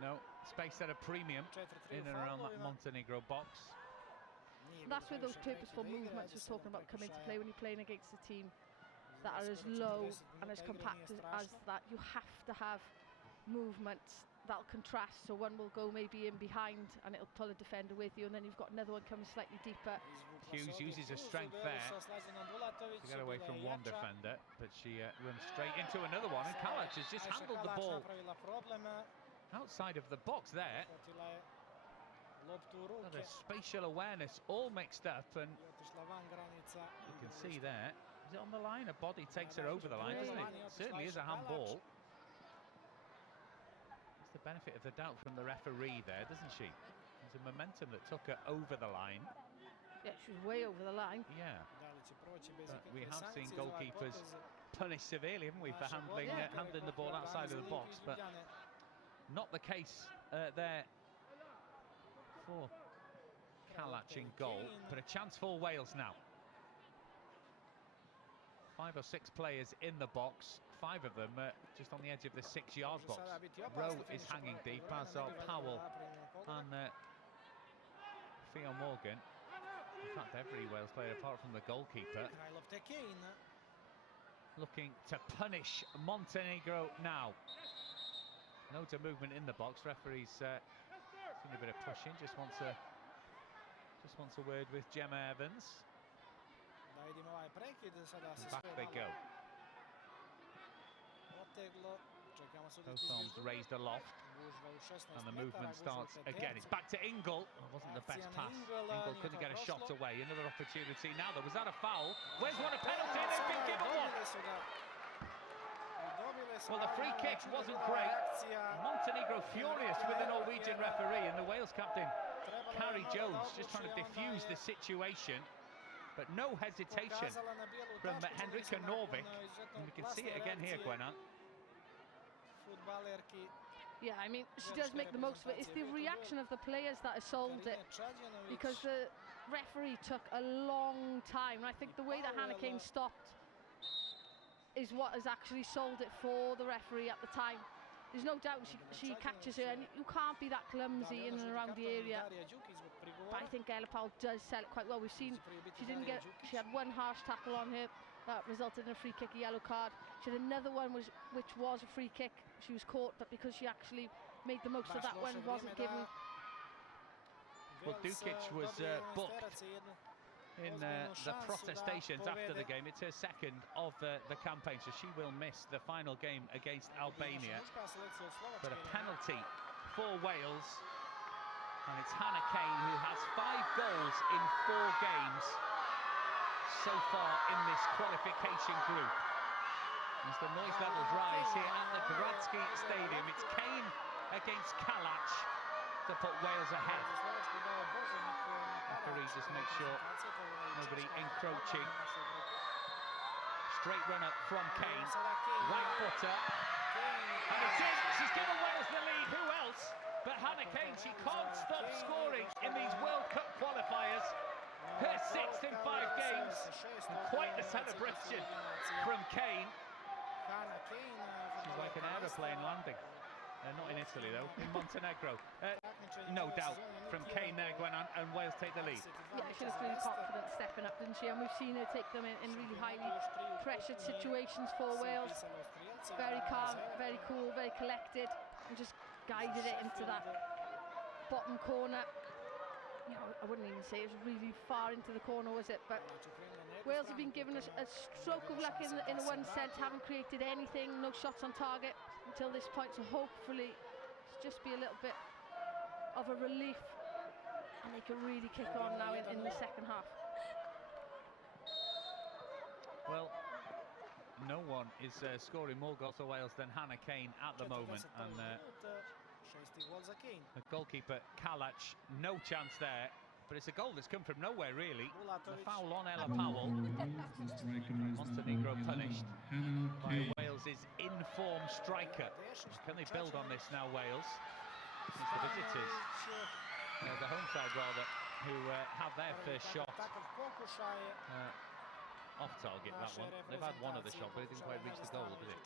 No, space at a premium in and around that Montenegro box. that's where those purposeful movements was talking about come into play when you're playing against a team that are as low and as compact as that. You have to have movements that'll contrast, so one will go maybe in behind and it'll pull a defender with you, and then you've got another one coming slightly deeper. Hughes uses her strength there to get away from one defender, but she runs straight into another one, and Kalac has just handled the ball outside of the box there. The spatial awareness all mixed up, and you can see there, is it on the line? A body takes her over the line, doesn't it? It certainly is a handball. It's the benefit of the doubt from the referee there, doesn't she? There's a momentum that took her over the line. Yeah, she was way over the line. Yeah. But we have seen goalkeepers punished severely, haven't we, for handling the ball outside of the box, but not the case there for Kalac in goal, but a chance for Wales now. 5 or 6 players in the box, 5 of them just on the edge of the 6-yard box. Rowe is hanging deep, as are Powell and Theo Morgan. In fact, every Wales player apart from the goalkeeper looking to punish Montenegro now. Loads of movement in the box. Referee's seen a bit of pushing. Just wants a word with Gemma Evans. And back they go. Both arms raised aloft, and the movement starts again. It's back to Ingle. It wasn't the best pass. Ingle couldn't get a shot away. Another opportunity now. Was that a foul? Where's one? A penalty? They've been given one. Well, the free kick wasn't great. Montenegro furious with the Norwegian referee, and the Wales captain, Carrie Jones, just trying to defuse the situation. But no hesitation from 𝐁𝐫𝐿𝐻𝐿𝐻𝐿𝐻, and we can see it again here, Gwenan. Yeah, I mean, she does make the most of it. It's the reaction of the players that has solved it, because the referee took a long time, and I think the way that Cain stopped is what has actually sold it for the referee at the time. There's no doubt she catches her, and you can't be that clumsy in and around the area. But I think 𝐿𝐻𝐿𝐻 does sell it quite well. We've seen she had one harsh tackle on her that resulted in a free kick, a yellow card. She had another one which was a free kick. She was caught, but because she actually made the most of that one, wasn't given. Well, Djukic was booked in the protestations after the game. It's her second of the campaign, so she will miss the final game against Albania. But a penalty for Wales, and it's Cain who has 5 goals in 4 games so far in this qualification group. As the noise levels rise here at the Gradski Stadium, it's Cain against Kalac to put Wales ahead. Referee just make sure nobody encroaching. Straight run up from Cain, right footer, and it's in. She's given Wales the lead. Who else but Cain? She can't stop scoring in these World Cup qualifiers. Her 6th in 5 games, and quite the celebration from Cain. She's like an aeroplane landing. Not in Italy though, in Montenegro. No doubt from Cain there, Gwenan, and Wales take the lead. Yeah, she was really confident stepping up, didn't she? And we've seen her take them in really highly pressured situations for Wales. Very calm, very cool, very collected, and just guided it into that bottom corner. You know, I wouldn't even say it was really far into the corner, was it? But Wales have been given a stroke of luck in one sense, haven't created anything, no shots on target until this point, so hopefully it's just be a little bit of a relief and they can really kick on now in the second half. Well, no one is scoring more goals for Wales than Cain at the moment, and the goalkeeper Kalac, no chance there, but it's a goal that's come from nowhere really. The foul on Ella Powell. Montenegro punished by Wales's in-form striker. Can they build on this now, Wales? It's the visitors, the home side rather, who have their first shot off target, that one. They've had one of the shot, but it didn't quite reach the goal, did it?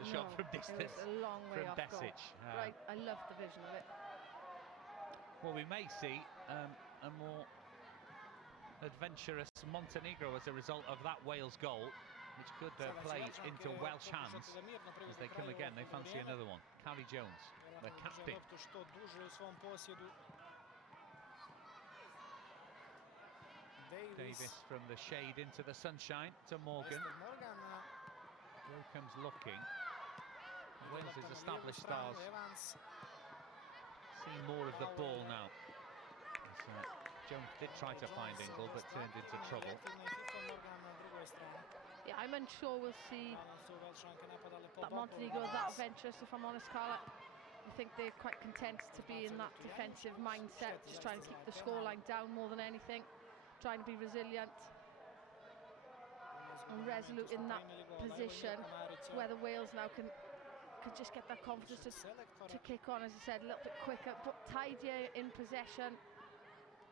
The shot from distance. It was a long way from off Desic. Right, I love the vision of it. Well, we may see a more adventurous Montenegro as a result of that Wales goal, which could play into Welsh hands as they come again. They fancy another one. Carrie Jones, the captain. Davies from the shade into the sunshine to Morgan. Rowe comes looking. Wales' established stars see more of the ball now. Jones did try to find Ingle, but turned into trouble. Yeah, I'm unsure we'll see that Montenegro that adventurous, if I'm honest, Kalac. I think they're quite content to be in that defensive mindset, just trying to keep the scoreline down more than anything, trying to be resilient and resolute in that position, whether Wales now can just get that confidence to kick on, as I said, a little bit quicker, but tidier in possession,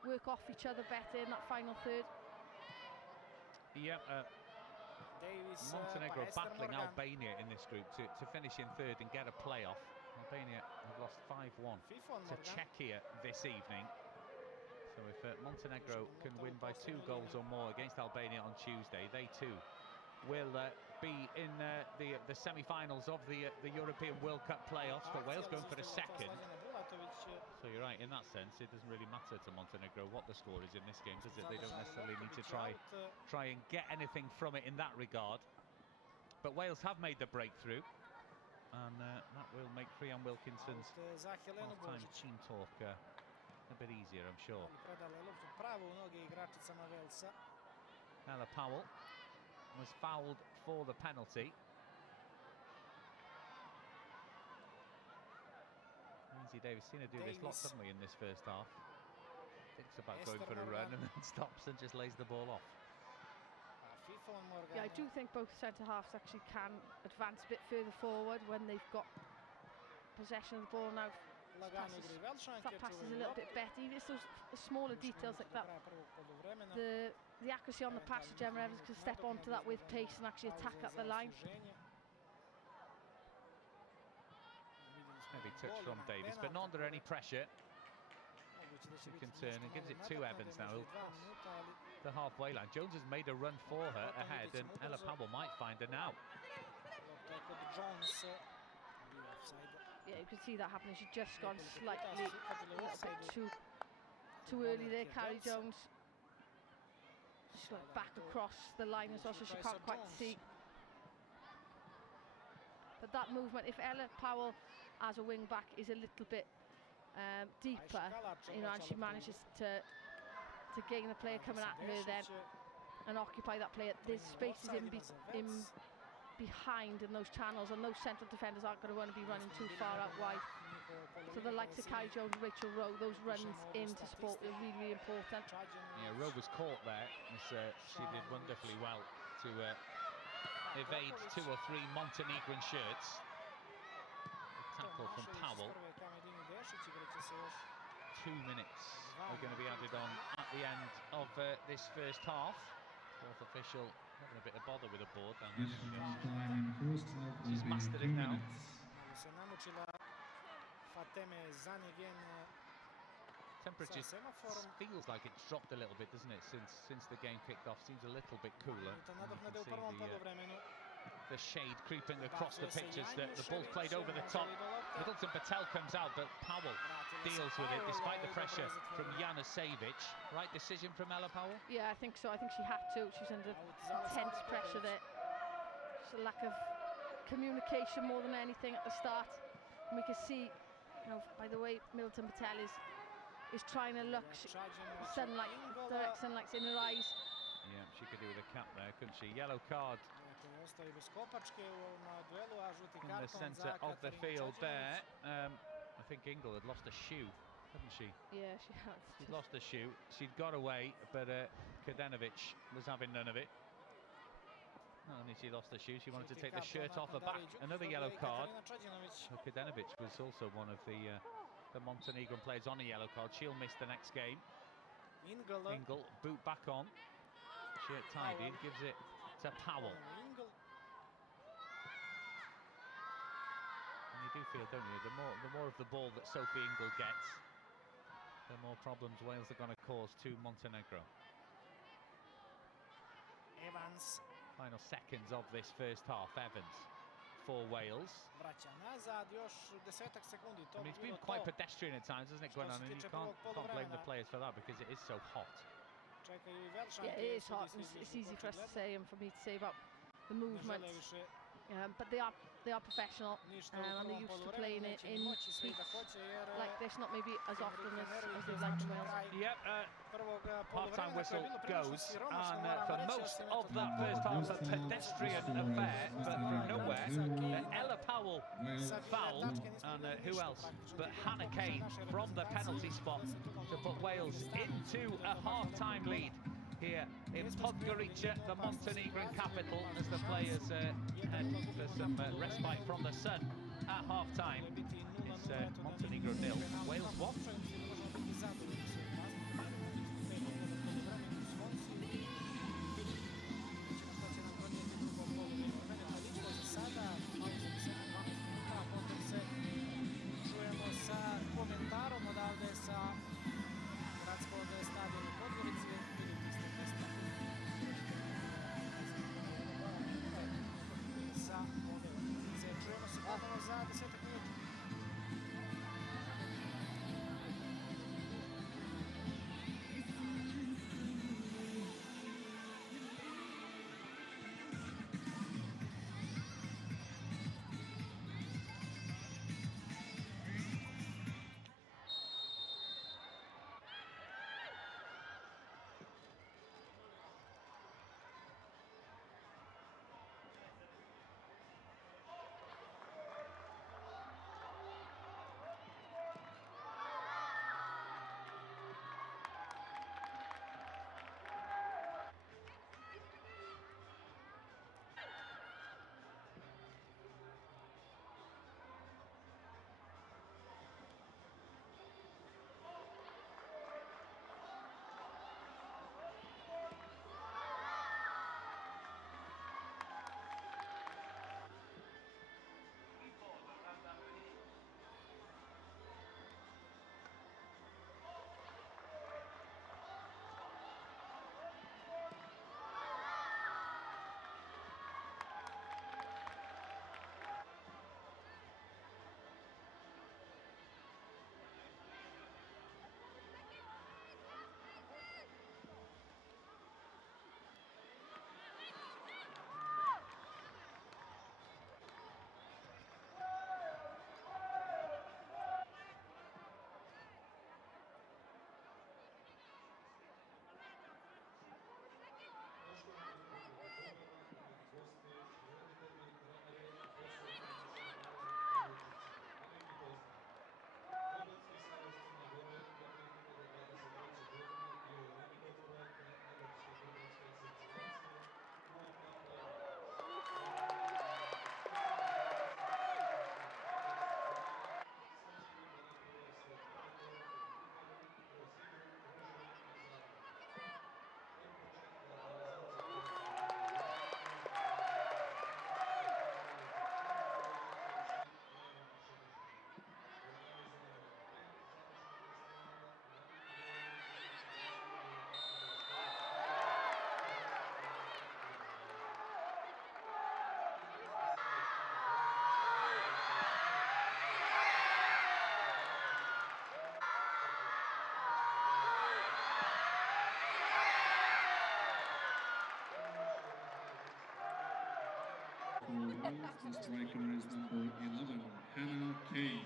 work off each other better in that final third. Yeah, Montenegro battling Albania in this group to finish in third and get a playoff. Albania have lost 5-1 to Czechia this evening. So if Montenegro can win by 2 goals or more against Albania on Tuesday, they too will be in the semi-finals of the European World Cup playoffs. But Wales going for a second. So you're right, in that sense, it doesn't really matter to Montenegro what the score is in this game, does it? They don't necessarily need to try and get anything from it in that regard. But Wales have made the breakthrough, and that will make Krian Wilkinson's half-time team talk a bit easier, I'm sure. Ella Powell was fouled for the penalty. Davies seen her do this lots, haven't we, in this first half? Thinks about going for a run and then stops and just lays the ball off. Yeah, I do think both centre-halves actually can advance a bit further forward when they've got possession of the ball. Now that passes a little bit better. Even it's those smaller details like that. The accuracy on the pass of Gemma Evans can step onto that with pace and actually attack at the line. Maybe touch from Davies, but not under any pressure. He can turn and gives it to Evans now. He'll cross the halfway line. Jones has made a run for her ahead, and Ella Powell might find her now. Yeah, you can see that happening. She's just gone slightly a little bit too early there. Carrie Jones just went back across the line as well, so she can't quite see. But that movement, if Ella Powell as a wing back is a little bit deeper, you know, and she manages to gain the player coming at her then and occupy that player, there's spaces in behind in those channels, and those central defenders aren't going to want to be running too far out wide. So the likes of Carrie Jones, Rachel Rowe, those runs into support are really, really important. Yeah, Rowe was caught there. She did wonderfully well to evade 2 or 3 Montenegrin shirts. Tackle from Powell. 2 minutes are going to be added on at the end of this first half. Fourth official having a bit of bother with the board down there. She's mastered it now. Temperature feels like it's dropped a little bit, doesn't it, since the game kicked off? Seems a little bit cooler. You can see the shade creeping across the pitch as the ball's played over the top. Middleton-Patel comes out, but Powell deals with it despite the pressure from Janjusevic. Right decision from Ella Powell? Yeah, I think so. I think she had to. She's under intense pressure there. Just a lack of communication more than anything at the start. And we can see, you know, by the way Middleton-Patel is trying to look, sunlight, direct sunlight's in her eyes. Yeah, she could do with a cap there, couldn't she? Yellow card in the centre of the field there. I think Ingle had lost a shoe, hadn't she? Yeah, she had. She'd lost a shoe. She'd got away, but Cadjenovic was having none of it. Not only she lost the shoe, she wanted to take the shirt off her back. Another yellow card. Cadjenovic was also one of the Montenegrin players on a yellow card. She'll miss the next game. Ingle, boot back on. Shirt tidied, gives it to Powell. And you do feel, don't you, the more of the ball that Sophie Ingle gets, the more problems Wales are going to cause to Montenegro. Evans. Final seconds of this first half. Evans for Wales. Vraća nazad, još 10 sekundi. I mean, it's been quite pedestrian at times, hasn't it, going on? And you can't blame the players for that because it is so hot. Čekaju i Velšanke. Yeah, it is hot. It's easy for us to say and for me to say about the movement. But they are professional and they're used to playing it in heat like this, not maybe as often as they'd like in Wales. Yep, half-time whistle goes, and for most of that first half, a pedestrian affair, but from nowhere, Ella Powell fouled, and who else but Hannah Cain from the penalty spot to put Wales into a half-time lead here in Podgorica, the Montenegrin capital, as the players head for some respite from the sun at half-time. It's Montenegro 0, Wales 1. The striker is number 11, Hannah Cain.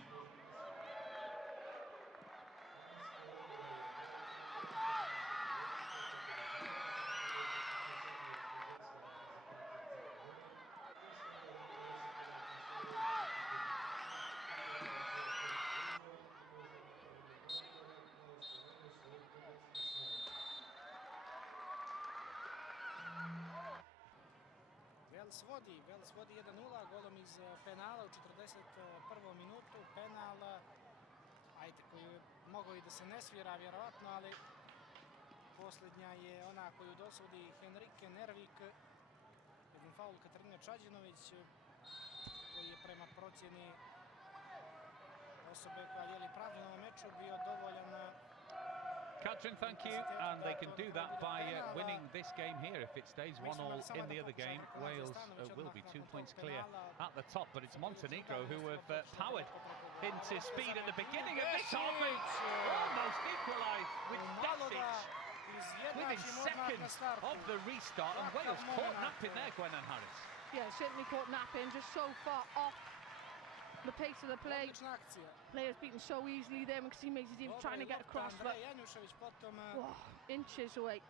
Wales vodi 1-0 golom iz penala u 41. minutu. Penal, ajde, koji je mogao i da se ne svira vjerovatno, ali posljednja je ona koju dosudi Henrike Nervik. Jedan faul Katarina Cadjenovic, koji je prema procjeni osobe koja dijeli pravdu na meču bio dovoljan. Adrian, thank you. And they can do that by winning this game here. If it stays 1-1 in the other game, Wales will be 2 points clear at the top. But it's Montenegro who have powered into speed at the beginning of this half. Almost equalised with Desic within seconds of the restart. And Wales caught napping there, Gwen and Harris. Yeah, certainly caught napping, just so far off the pace of the play. Players beaten so easily there. 𝐁𝐫𝐴 trying to get across, but inches away.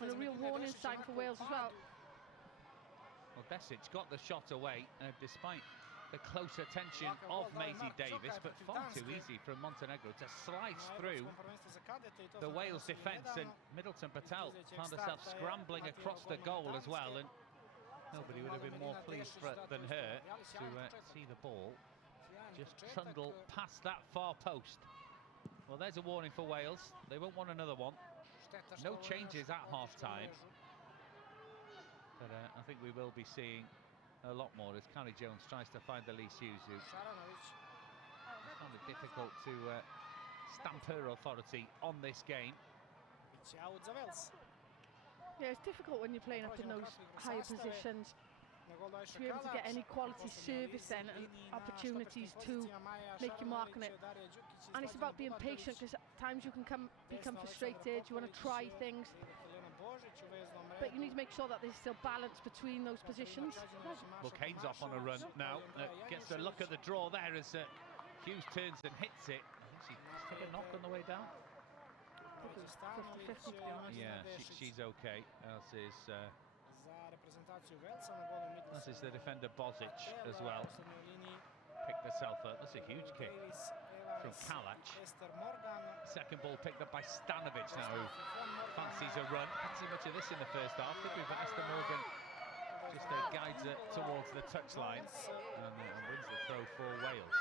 And a real warning sign for Wales as well. Well, Desic got the shot away despite the close attention of Mayzie Davies, but far too easy from Montenegro to slice through the Wales defence, and Middleton-Patel found herself scrambling across the goal as well, and nobody would have been more pleased than her to see the ball just trundle past that far post. Well, there's a warning for Wales. They won't want another one. No changes at half-time. But I think we will be seeing a lot more as Carrie Jones tries to find the 𝐿𝐸 who found it difficult to stamp her authority on this game. Yeah, it's difficult when you're playing up in those higher positions to be able to get any quality service then and opportunities to make your mark on it. And it's about being patient, because at times you can become frustrated, you want to try things, but you need to make sure that there's still balance between those positions. Well, Cain's off on a run now, gets a look at the draw there as Hughes turns and hits it. I think she took a knock on the way down. 50-50, to be honest. Yeah, she's okay, as is the defender Bozic as well. Picked herself up. That's a huge kick from Kalac. Second ball picked up by Stanovic now, who fancies a run. Didn't see much of this in the first half. I think we've Esther Morgan just guides it towards the touchline and wins the throw for Wales.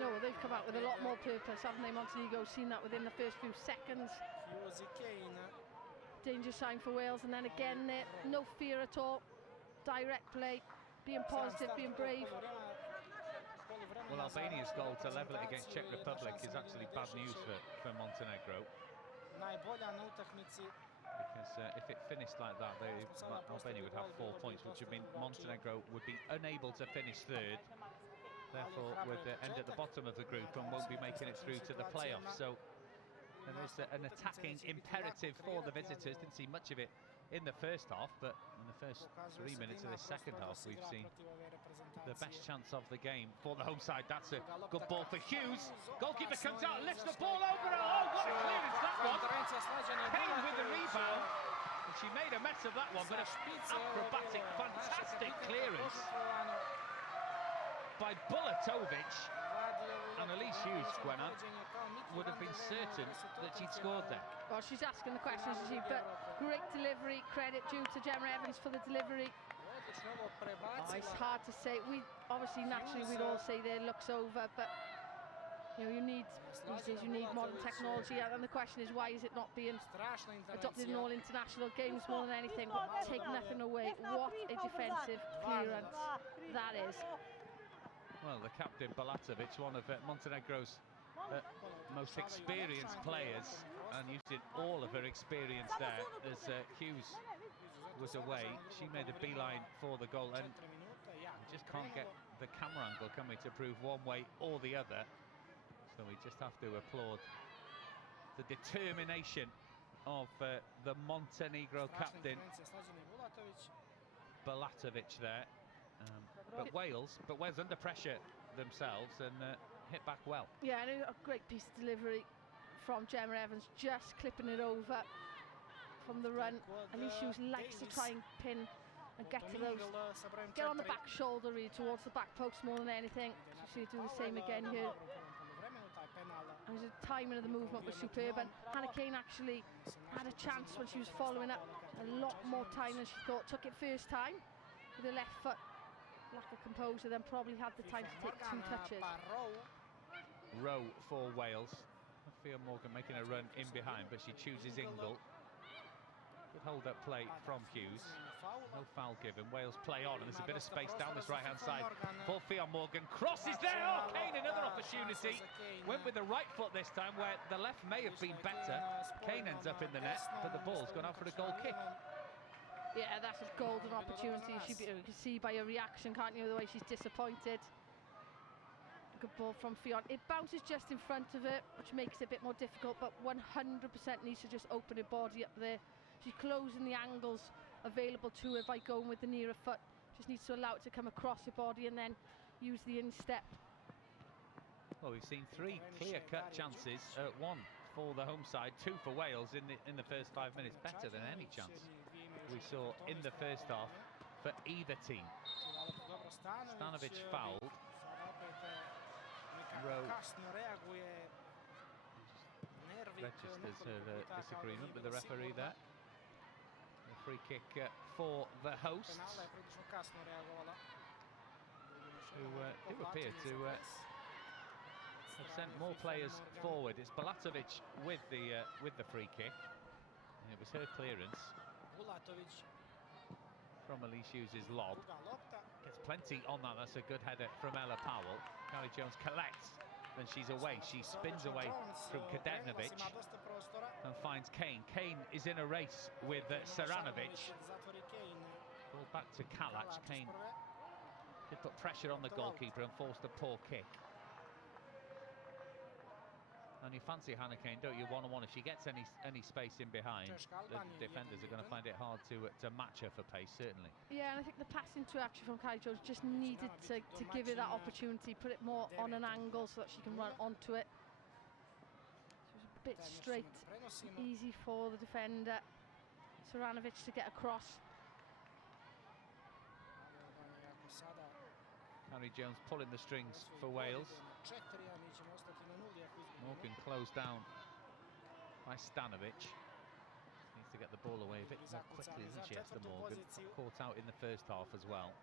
No, well, they've come out with a lot more purpose, haven't they? Montenegro seen that within the first few seconds. Danger sign for Wales, and then again no fear at all. Direct play, being positive, being brave. Well, Albania's goal to level it against Czech Republic is actually bad news for Montenegro. Because if it finished like that, Albania would have 4 points, which would mean Montenegro would be unable to finish third. Therefore, would end at the bottom of the group and won't be making it through to the playoffs. So there's an attacking imperative for the visitors. Didn't see much of it in the first half, but in the first 3 minutes of this second half, we've seen the best chance of the game for the home side. That's a good ball for Hughes. Goalkeeper comes out, lifts the ball over. Oh, what a clearance that one! Cain with the rebound. And she made a mess of that one, but an acrobatic, fantastic clearance by Bulatovic. And 𝐿𝐸, Gwenna, would have been certain that she'd scored there. Well, she's asking the questions, but great delivery. Credit due to Gemma Evans for the delivery. Oh, it's hard to say. Obviously, naturally, we'd all say there looks over, but you need these days. You need modern technology, and the question is, why is it not being adopted in all international games more than anything? But take nothing away. What a defensive clearance that is. Well, the captain Bulatovic, one of Montenegro's most experienced players, and using all of her experience there as Hughes was away. She made a beeline for the goal, and just can't get the camera angle, can we, to prove one way or the other. So we just have to applaud the determination of the Montenegro captain Bulatovic there. But Wales under pressure themselves and hit back well. Yeah, and a great piece of delivery from Gemma Evans, just clipping it over from the run. 𝐿𝐸 likes to try and pin and get to those, get on the back shoulder really towards the back post more than anything. So she'll do the same again here. And the timing of the movement was superb, and Cain actually had a chance when she was following up a lot more time than she thought. Took it first time with the left foot, lack of composure, then probably had the time to take 2 touches. Rowe for Wales. Morgan making a run in behind, but she chooses Ingle. Good hold-up play from Hughes. No foul given. Wales play on, and there's a bit of space down this right-hand side for Ffion Morgan. Crosses there. Oh, Cain, another opportunity. Went with the right foot this time, where the left may have been better. Cain ends up in the net, but the ball's gone out for a goal kick. Yeah, that's a golden opportunity. You can see by her reaction, can't you, the way she's disappointed. Good ball from Ffion. It bounces just in front of her, which makes it a bit more difficult, but 100% needs to just open her body up there. She's closing the angles available to her by going with the nearer foot. Just needs to allow it to come across her body and then use the instep. Well, we've seen 3 clear-cut chances, 1 for the home side, 2 for Wales in the first 5 minutes, better than any chance we saw in the first half for either team. Stanovic fouled. Rowe registers her disagreement with the referee there. A free kick for the hosts, who do appear to have sent more players forward. It's Bulatovic with the free kick, and it was her clearance from Elise Hughes' lob. Gets plenty on that. That's a good header from Ella Powell. Kylie Jones collects, then she's away. She spins away from Cadjenovic and finds Cain. Cain is in a race with Saranovic. Ball back to Kalac. Cain did put pressure on the goalkeeper and forced a poor kick. And you fancy Hannah Cain, don't you, one-on-one? If she gets any space in behind, the defenders are going to find it hard to match her for pace, certainly. Yeah, and I think the pass interaction from Kylie Jones just needed to give her that opportunity, put it more on an angle so that she can run onto it. She was a bit straight, easy for the defender. Saranovic to get across. Kylie Jones pulling the strings for Wales. Morgan closed down by Stanovic. Needs to get the ball away a bit more quickly, isn't she, Esther Morgan? Caught out in the first half as well.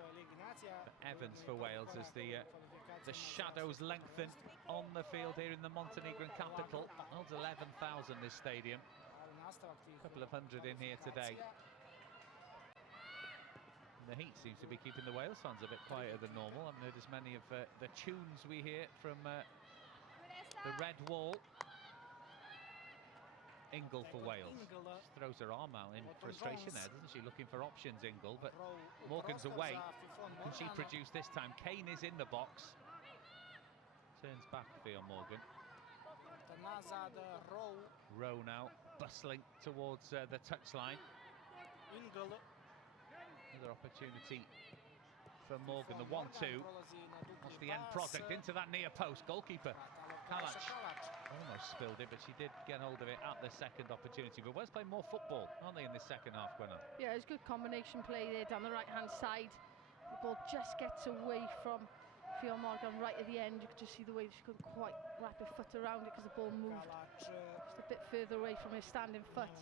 But Evans for Wales as the shadows lengthen on the field here in the Montenegrin capital. Holds 11,000 this stadium. A couple of hundred in here today. The heat seems to be keeping the Wales fans a bit quieter than normal. I've heard as many of the tunes we hear from the red wall. Ingle for Wales. Just throws her arm out in frustration there, doesn't she? Looking for options, Ingle, but Morgan's away. Can she produce this time? Cain is in the box. Turns back Ffion Morgan. Rowe now bustling towards the touchline. Another opportunity for Morgan. The 1-2. What's the end product? Into that near post. Goalkeeper Kalac almost spilled it, but she did get hold of it at the second opportunity. But Wales play more football, aren't they, in this second half, Gwenna? Yeah, it's good combination play there down the right-hand side. The ball just gets away from Ffion Morgan right at the end. You could just see the way she couldn't quite wrap her foot around it because the ball moved just a bit further away from her standing foot.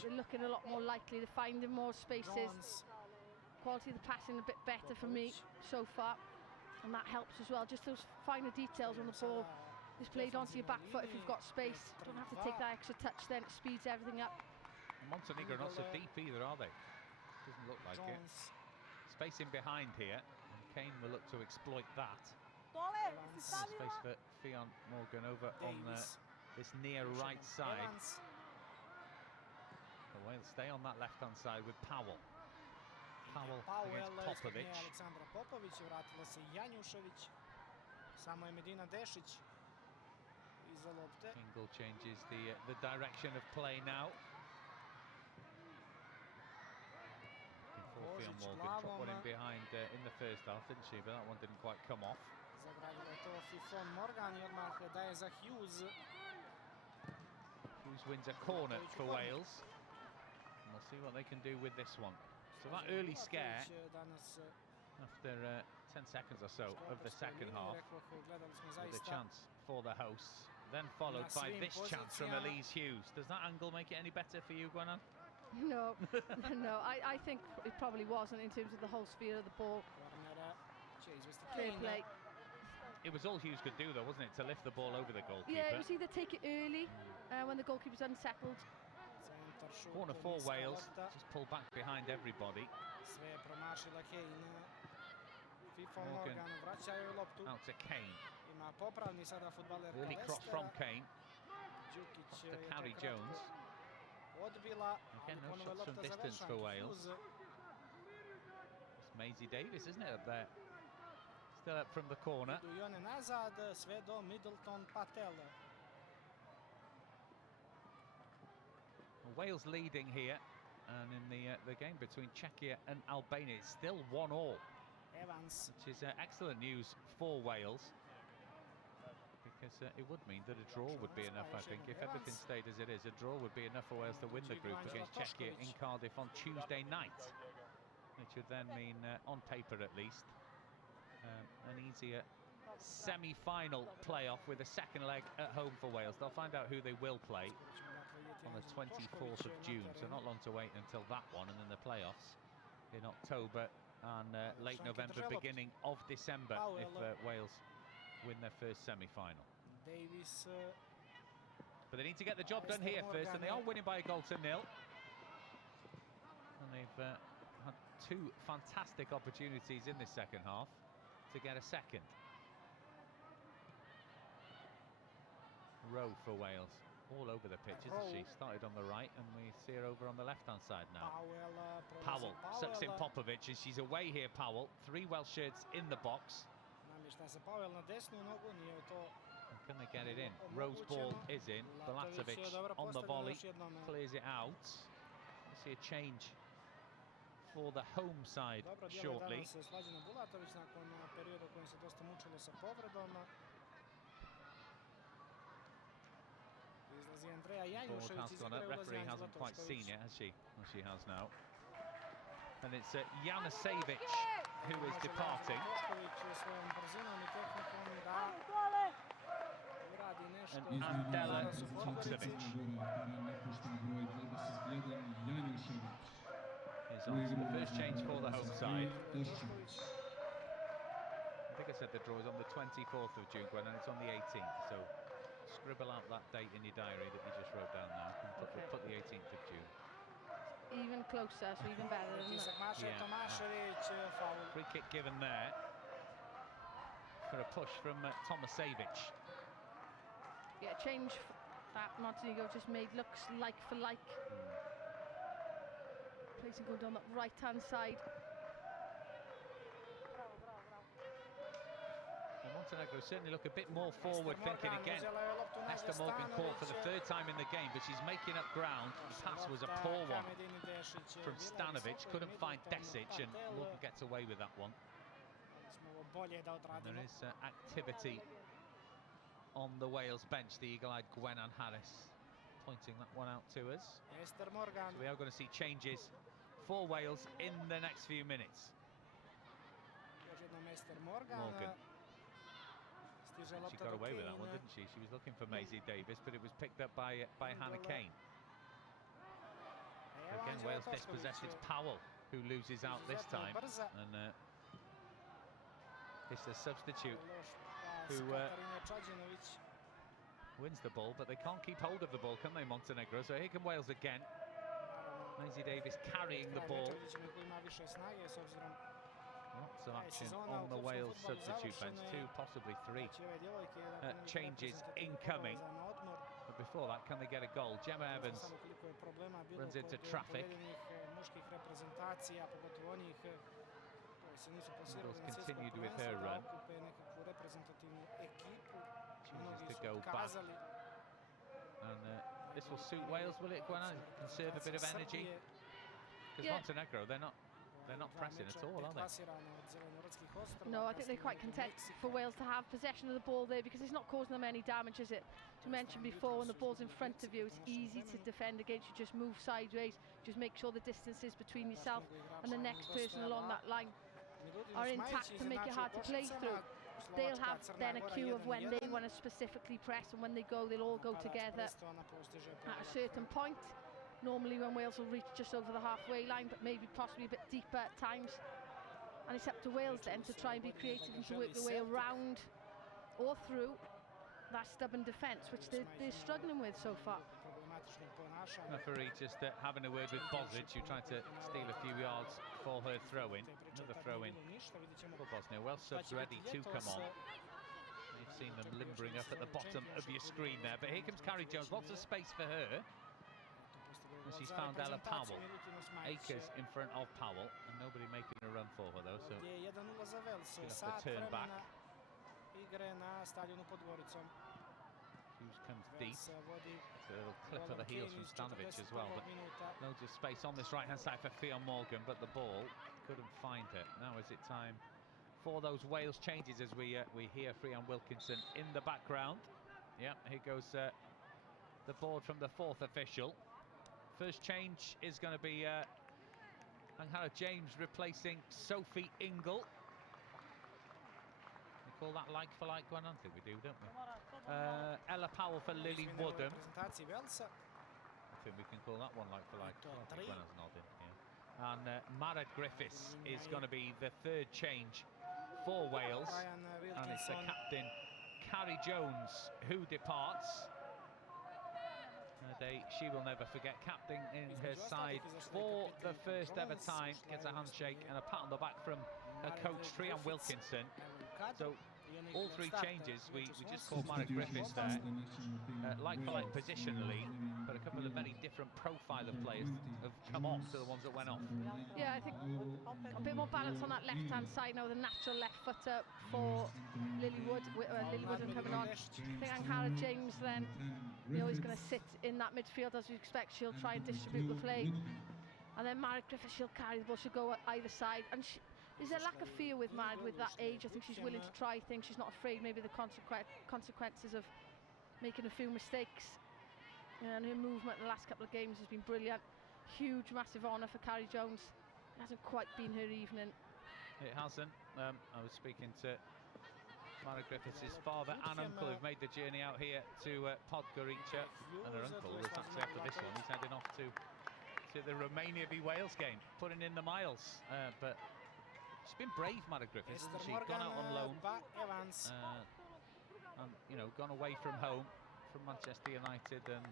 They're looking a lot more likely, they're finding more spaces. Quality of the passing a bit better for me so far, and that helps as well. Just those finer details on the ball is played onto your back foot if you've got space. Don't have to take that extra touch, then it speeds everything up. Montenegro not so deep either, are they? Doesn't look like it. Space in behind here, and Cain will look to exploit that. Space for Ffion Morgan over on this near right side. The Wales stay on that left-hand side with Powell. Powell against Popovic. Ingle changes the direction of play now. Ffion Morgan dropped one in behind in the first half, didn't she? But that one didn't quite come off. Hughes wins a corner for Wales. And we'll see what they can do with this one. So that early scare after 10 seconds or so of the second half, with a chance for the hosts, then followed by this chance from Elise Hughes. Does that angle make it any better for you, Gwenna? No, no, I think it probably wasn't in terms of the whole sphere of the ball. Fair play. It was all Hughes could do, though, wasn't it, to lift the ball over the goalkeeper? Yeah, it was either take it early when the goalkeeper's unsettled. Corner for Wales, just pull back behind everybody. Sve je promašila Cain. FIFA Morgan vraćaju loptu. Out to Cain. Ima popravni sada fudbaler Really cross from Cain. Djukic To carry Jones. Odbila. Again, no shots from distance for Wales. It's 𝐁𝐫𝐴, isn't it, up there? Still up from the corner. Idu i one nazad, sve do Middleton-Patel. Wales leading here, and in the game between Czechia and Albania, it's still 1-1. Evans. Which is excellent news for Wales, because it would mean that a draw would be enough, I think. If everything stayed as it is, a draw would be enough for Wales to win the group against Czechia in Cardiff on Tuesday night. Which would then mean, on paper at least, an easier semi-final playoff with a second leg at home for Wales. They'll find out who they will play on the 24th of June, so not long to wait until that one, and then the playoffs in October and late November, beginning of December, if Wales win their first semi-final. Davies. But they need to get the job done here first, and they are winning by a goal to nil. And they've had two fantastic opportunities in this second half to get a second. Rowe for Wales, all over the pitch, isn't she? Started on the right, and we see her over on the left-hand side now. Powell sucks in Popovic, and she's away here, Powell. 3 Welsh shirts in the box. Can they get it in? Rowe's ball is in. Bulatovic on the volley, clears it out. We see a change for the home side shortly. Ball has gone up. Referee hasn't quite seen it, has she? Well, she has now. And it's Janjusevic who is departing. And Toskovic is on. So the first change for the home side. I think I said the draw is on the 24th of June, Gwen, and it's on the 18th. So scribble out that date in your diary that you just wrote down now. And put the 18th of June. Even closer, so even better, isn't it? Yeah. Free kick given there for a push from Tomasevic. Yeah, change that Montenegro just made looks like for like. Placing going down that right-hand side. And Montenegro certainly look a bit more forward thinking again. Esther Morgan caught for the 3rd time in the game, but she's making up ground. The pass was a poor one from Stanovic. Couldn't find Desic, and Morgan gets away with that one. And there is activity on the Wales bench. The eagle-eyed Gwenan Harris pointing that one out to us. So we are going to see changes for Wales in the next few minutes. Morgan. She got away with that one, didn't she? She was looking for 𝐭 but it was picked up by Hannah Cain. Again, Wales dispossessed. It's Powell who loses out this time, and it's the substitute who wins the ball, but they can't keep hold of the ball, can they, Montenegro? So here come Wales again. 𝐭 carrying the ball. Lots of action on the Wales substitute bench. 2, possibly 3 changes incoming. But before that, can they get a goal? Gemma Evans runs into traffic. Eagles continued with her run. Chooses to go back. And this will suit Wales, will it, Gwen? Conserve a bit of energy? Because Montenegro, they're not pressing at all, are they? No, I think they're quite content for Wales to have possession of the ball there, because it's not causing them any damage, is it? As I mentioned before, when the ball's in front of you, it's easy to defend against. You just move sideways, just make sure the distances between yourself and the next person along that line are intact to make it hard to play through. They'll have then a cue of when they want to specifically press, and when they go, they'll all go together at a certain point. Normally when Wales will reach just over the halfway line, but maybe possibly a bit deeper at times. And it's up to Wales then to try and be creative and to work their way around or through that stubborn defence, which they're struggling with so far. Referee just having a word with Bozic, who tried to steal a few yards for her throw-in. Another throw-in for Bosnia. Well, subs ready to come on. You've seen them limbering up at the bottom of your screen there. But here comes Carrie Jones. Lots of space for her. And she's found Ella Powell. Acres in front of Powell. And nobody making a run for her, though. So she'll have to turn back. Hughes comes deep. It's a little clip of the heels from Stanovic as well. But loads of space on this right-hand side for Ffion Morgan. But the ball couldn't find it. Now is it time for those Wales changes as we hear Ffion Wilkinson in the background. Yeah, here goes the board from the fourth official. First change is going to be 𝐁𝐫𝐿𝐥𝐵 James replacing Sophie Ingle. We call that like for like, Gwen? I think we do, don't we? Ella Powell for Lily Woodham. I think we can call that one like for like. I think Gwen has nodded, yeah. And Mara Griffiths is going to be the third change for Wales, and it's the captain Carrie Jones who departs. A day she will never forget, captain in her side for the first ever time, gets a handshake and a pat on the back from her coach Ffion Wilkinson. So all three changes, we just called Mara Griffiths there, like for like positionally, but a couple of very different profile of players have come off to the ones that went off. Yeah, I think a bit more balance on that left-hand side now, the natural left footer for Lily Woodham coming on. I think 𝐁𝐿𝐥𝐵 James then, is going to sit in that midfield as you expect. She'll try and distribute the play. And then Mara Griffiths, she'll carry the ball, she'll go either side. And there's a lack of fear with Mara with that age. I think she's willing to try things. She's not afraid maybe the consequences of making a few mistakes. And her movement in the last couple of games has been brilliant. Huge, massive honour for Carrie Jones. It hasn't quite been her evening. It hasn't. I was speaking to Mara Griffiths' father and uncle who've made the journey out here to Podgorica, and her uncle was actually after this one. He's heading off to the Romania v Wales game, putting in the miles. But she's been brave, Mara Griffiths, hasn't she? Gone out on loan, and gone away from home, from Manchester United and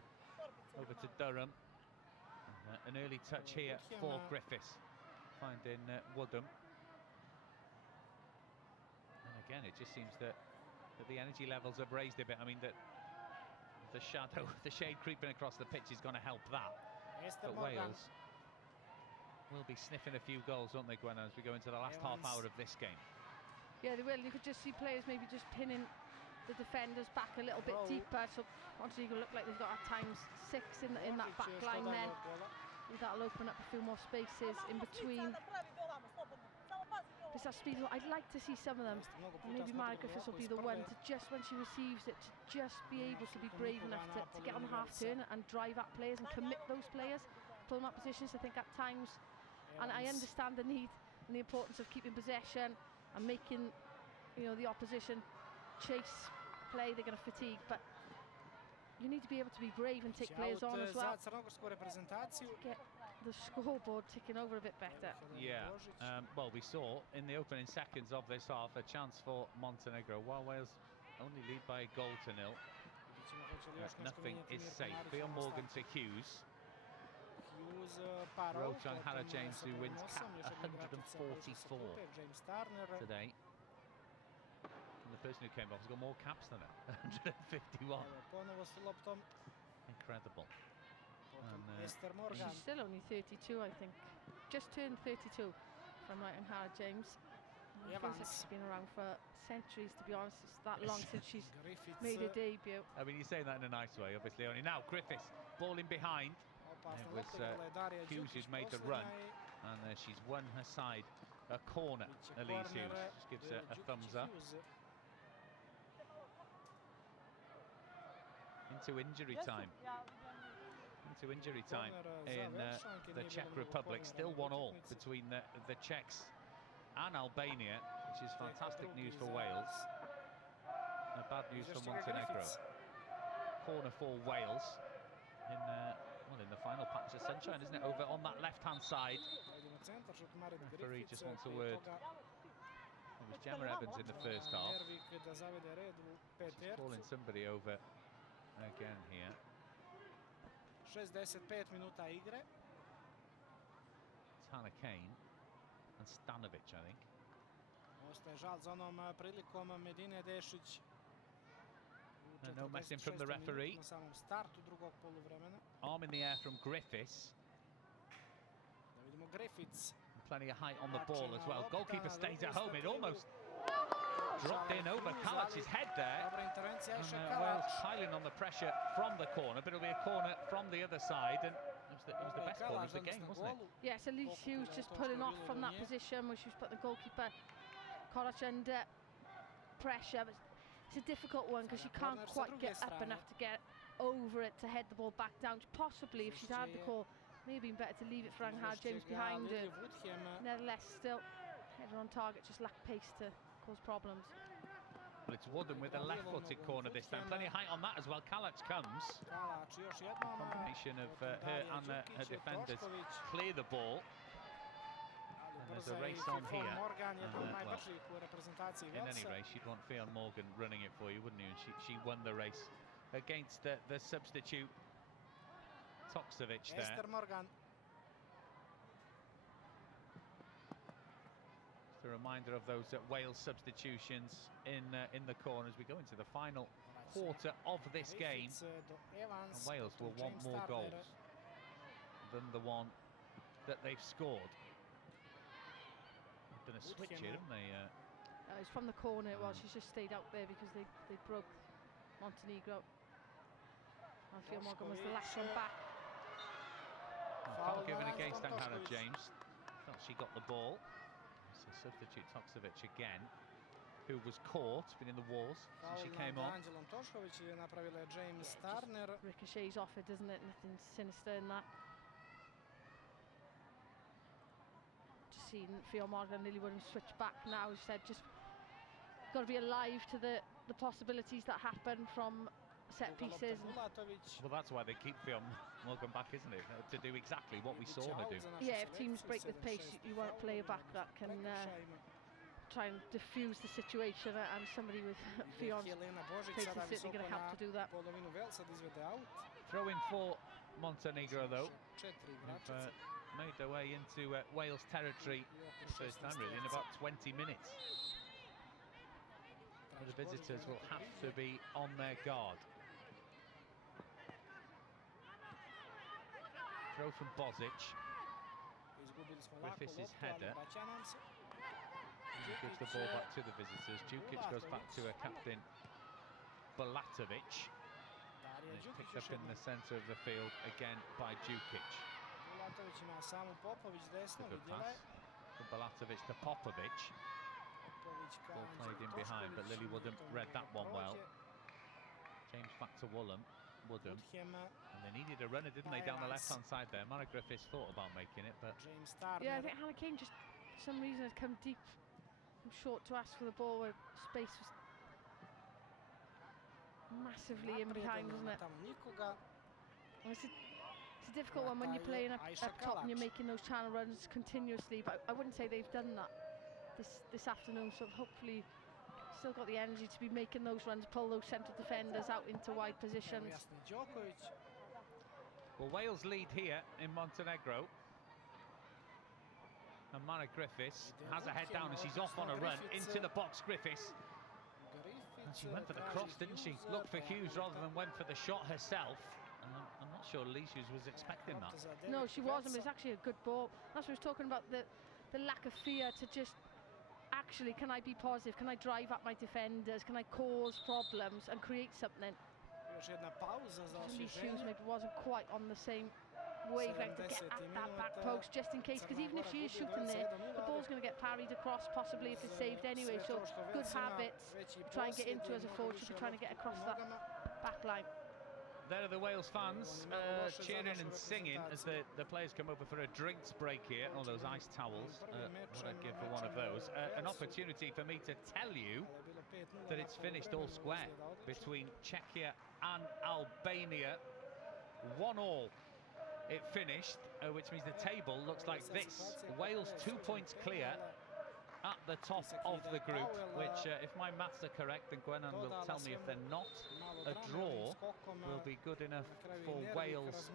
over to Durham. An early touch here for Griffiths, finding Woodham. Again, it just seems that the energy levels have raised a bit. I mean, that the shade creeping across the pitch is going to help that. But Wales will be sniffing a few goals, won't they, Gwen, as we go into the last half hour of this game? Yeah, they will. You could just see players maybe just pinning the defenders back a little bit deeper. So Montenegro look like they've got at times 6 in that back line then. That'll open up a few more spaces in between. It's that speed. I'd like to see some of them. Maybe Mara Griffiths will be the one to just, when she receives it, to just be able to be brave enough to get on the half turn and drive at players and commit those players, pull them up positions. I think at times, and I understand the need and the importance of keeping possession and making the opposition chase play. They're going to fatigue, but you need to be able to be brave and take players on as well. Get the scoreboard ticking over a bit better. Yeah, well, we saw in the opening seconds of this half a chance for Montenegro, while Wales only lead by a goal to nil. Nothing is safe. Ffion Morgan to Hughes. Rowe 𝐁𝐿𝐥𝐵 James, who wins cap 144 today. And the person who came off has got more caps than her, 151. Incredible. She's still only 32, I think. Just turned 32, from 𝐁𝐿𝐥𝐵 James. Feels like she's been around for centuries, to be honest. It's that long since she's made her debut. I mean, you're saying that in a nice way, obviously. Only now, Griffiths, ball in behind. It was Hughes who's made the run, and she's won her side a corner. Elise Hughes just gives a thumbs up. Into injury time. Into injury time in the Czech Republic. Still 1-1 between the Czechs and Albania, which is fantastic news for Wales. Bad news for Montenegro. Corner for Wales in the final patch of sunshine, isn't it? Over on that left-hand side. Referee just wants a word It was Gemma Evans in the first half. Ervik da zavede red u She's calling somebody over again here. 65 minuta igre. Tyler Cain and Stanovic, I think. Ostaje žal za onom prilikom Medine Dešić. No messing from the referee. Na samom startu drugog poluvremena. Arm in the air from Griffiths. Da vidimo Griffiths. Plenty of height on the ball as well. Goalkeeper stays at home. It almost dropped in over Kalac's head there. Dobra intervencija And Iša Wales Kalac. piling on the pressure from the corner, but it'll be a corner from the other side. And it was the best corner of the game, wasn't it? Yes, at least Hughes just pulling off from that position where she was putting the goalkeeper Kalac under pressure. But it's a difficult one because she can't quite get up enough to get over it to head the ball back down. Possibly, if she'd had the call, maybe better to leave it for 𝐿𝐻𝐻𝐿𝐵 behind her. Nevertheless, still header on target, just lacked pace to cause problems. Well, it's Woodham with a left-footed corner this time. Plenty of height on that as well. Kalac comes. Kalac još jednom. Combination of her and her defenders clear the ball. And there's a race on here. Morgan, jedan od well, najbržih u reprezentaciji in any Walesa. race, you'd want Fionn Morgan running it for you, wouldn't you? And she won the race against the substitute Toskovic there. Ester Morgan. Just a reminder of those Wales substitutions in the corners. We go into the final quarter of this game, and Wales will want more goals than the one that they've scored. They've done a switch here, haven't they? It's from the corner. Well, she's just stayed out there because they broke Montenegro. And Fionn Morgan was the last one back. Foul given against 𝐿𝐻𝐻𝐿𝐵. Thought she got the ball. So substitute Toskovic again, who was caught, been in the walls since she came on. Toskovic je napravila James Turner. Ricochets off it, doesn't it? Nothing sinister in that. Just seen Fionn Morgan really wouldn't switch back now. She said just got to be alive to the possibilities that happen from set pieces. Well, that's why they keep Fionn Morgan back, isn't it? To do exactly what we saw her do. Yeah, if teams break with pace, you want a player back that can try and diffuse the situation, and somebody with Fionn's pace is certainly going to help to do that. Throw in for Montenegro, though. Have made their way into Wales territory for the first time, really, in about 20 minutes. The visitors will have to be on their guard. Throw from Bozic. Griffiths' header. Gives the ball back to the visitors. Djukic goes back to her captain Bulatovic. It's picked up in the centre of the field again by Djukic. Bulatovic ima samu Popovic desno, Good vidjela pass je. from Bulatovic to Popovic. Popovic Ball played in behind, but Lily Woodham read that one well. James back to Woodham. And they needed a runner, didn't they, down the left-hand side there. Mara Griffiths thought about making it, but... Yeah, I think Hannah Cain just, for some reason, had come deep from short to ask for the ball where space was massively in behind, wasn't it? And it's a difficult one when you're playing up top and you're making those channel runs continuously, but I wouldn't say they've done that this afternoon, so hopefully still got the energy to be making those runs, pull those central defenders out into wide positions. Well, Wales lead here in Montenegro. And Mara Griffiths has her head down and she's off on a run into the box. Griffiths. And she went for the cross, didn't she? Looked for Hughes rather than went for the shot herself. And I'm not sure Hughes was expecting that. No, she wasn't, but it's actually a good ball. That's what I was talking about, the lack of fear to just actually, can I be positive? Can I drive up my defenders? Can I cause problems and create something? Hughes maybe wasn't quite on the same wavelength to get at that back post, just in case, because even if she is shooting there, the ball's going to get parried across, possibly if it's saved anyway. So good habits to try and get into as a forward. She'll be trying to get across that back line. There are the Wales fans cheering and singing as the players come over for a drinks break here. All those ice towels, what I'd give for one of those. An opportunity for me to tell you that it's finished all square between Czechia and Albania. 1-1 it finished, which means the table looks like this. Wales 2 points clear at the top of the group, which, if my maths are correct, and Gwenan will tell me if they're not, a draw will be good enough for Wales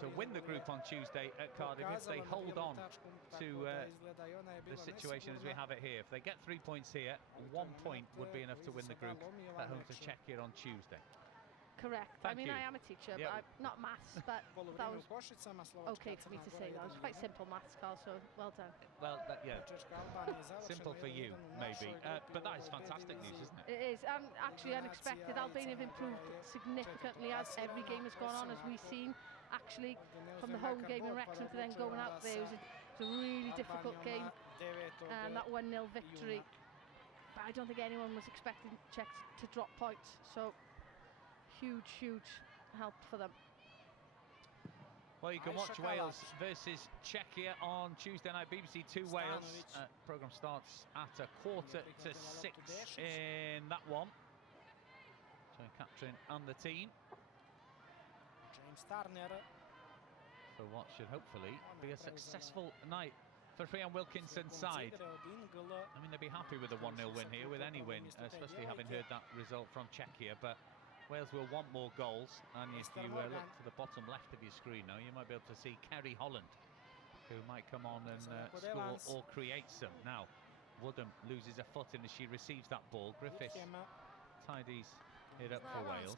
to win the group on Tuesday at Cardiff if they hold on to the situation as we have it here. If they get 3 points here, 1 point would be enough to win the group at home to Czechia on Tuesday. Correct. Thank I mean, you. I am a teacher, but I'm not maths, but that was okay for me to say. That was quite simple maths, Carl, so well done. Well, yeah, simple for you, maybe. But that is fantastic news, isn't it? It is, and actually unexpected. Albania have improved significantly as every game has gone on, as we've seen. Actually, from the home game in Wrexham to then going out there, it was a really difficult game, and that 1-0 victory. But I don't think anyone was expecting Czech to drop points, so huge help for them. Well, you can watch Wales versus Czechia on Tuesday night, BBC 2 Wales. Programme starts at 5:45 in that one. So captain and the team. James Turner. For what should hopefully be a successful night for Rhian Wilkinson's side. I mean, they'd be happy with a 1-0 win here, with any win, especially having heard that result from Czechia, but Wales will want more goals, and if you look to the bottom left of your screen now, you might be able to see Kerry Holland, who might come on and score or create some. Now, Woodham loses a foot in as she receives that ball. Griffiths tidies it up for Wales.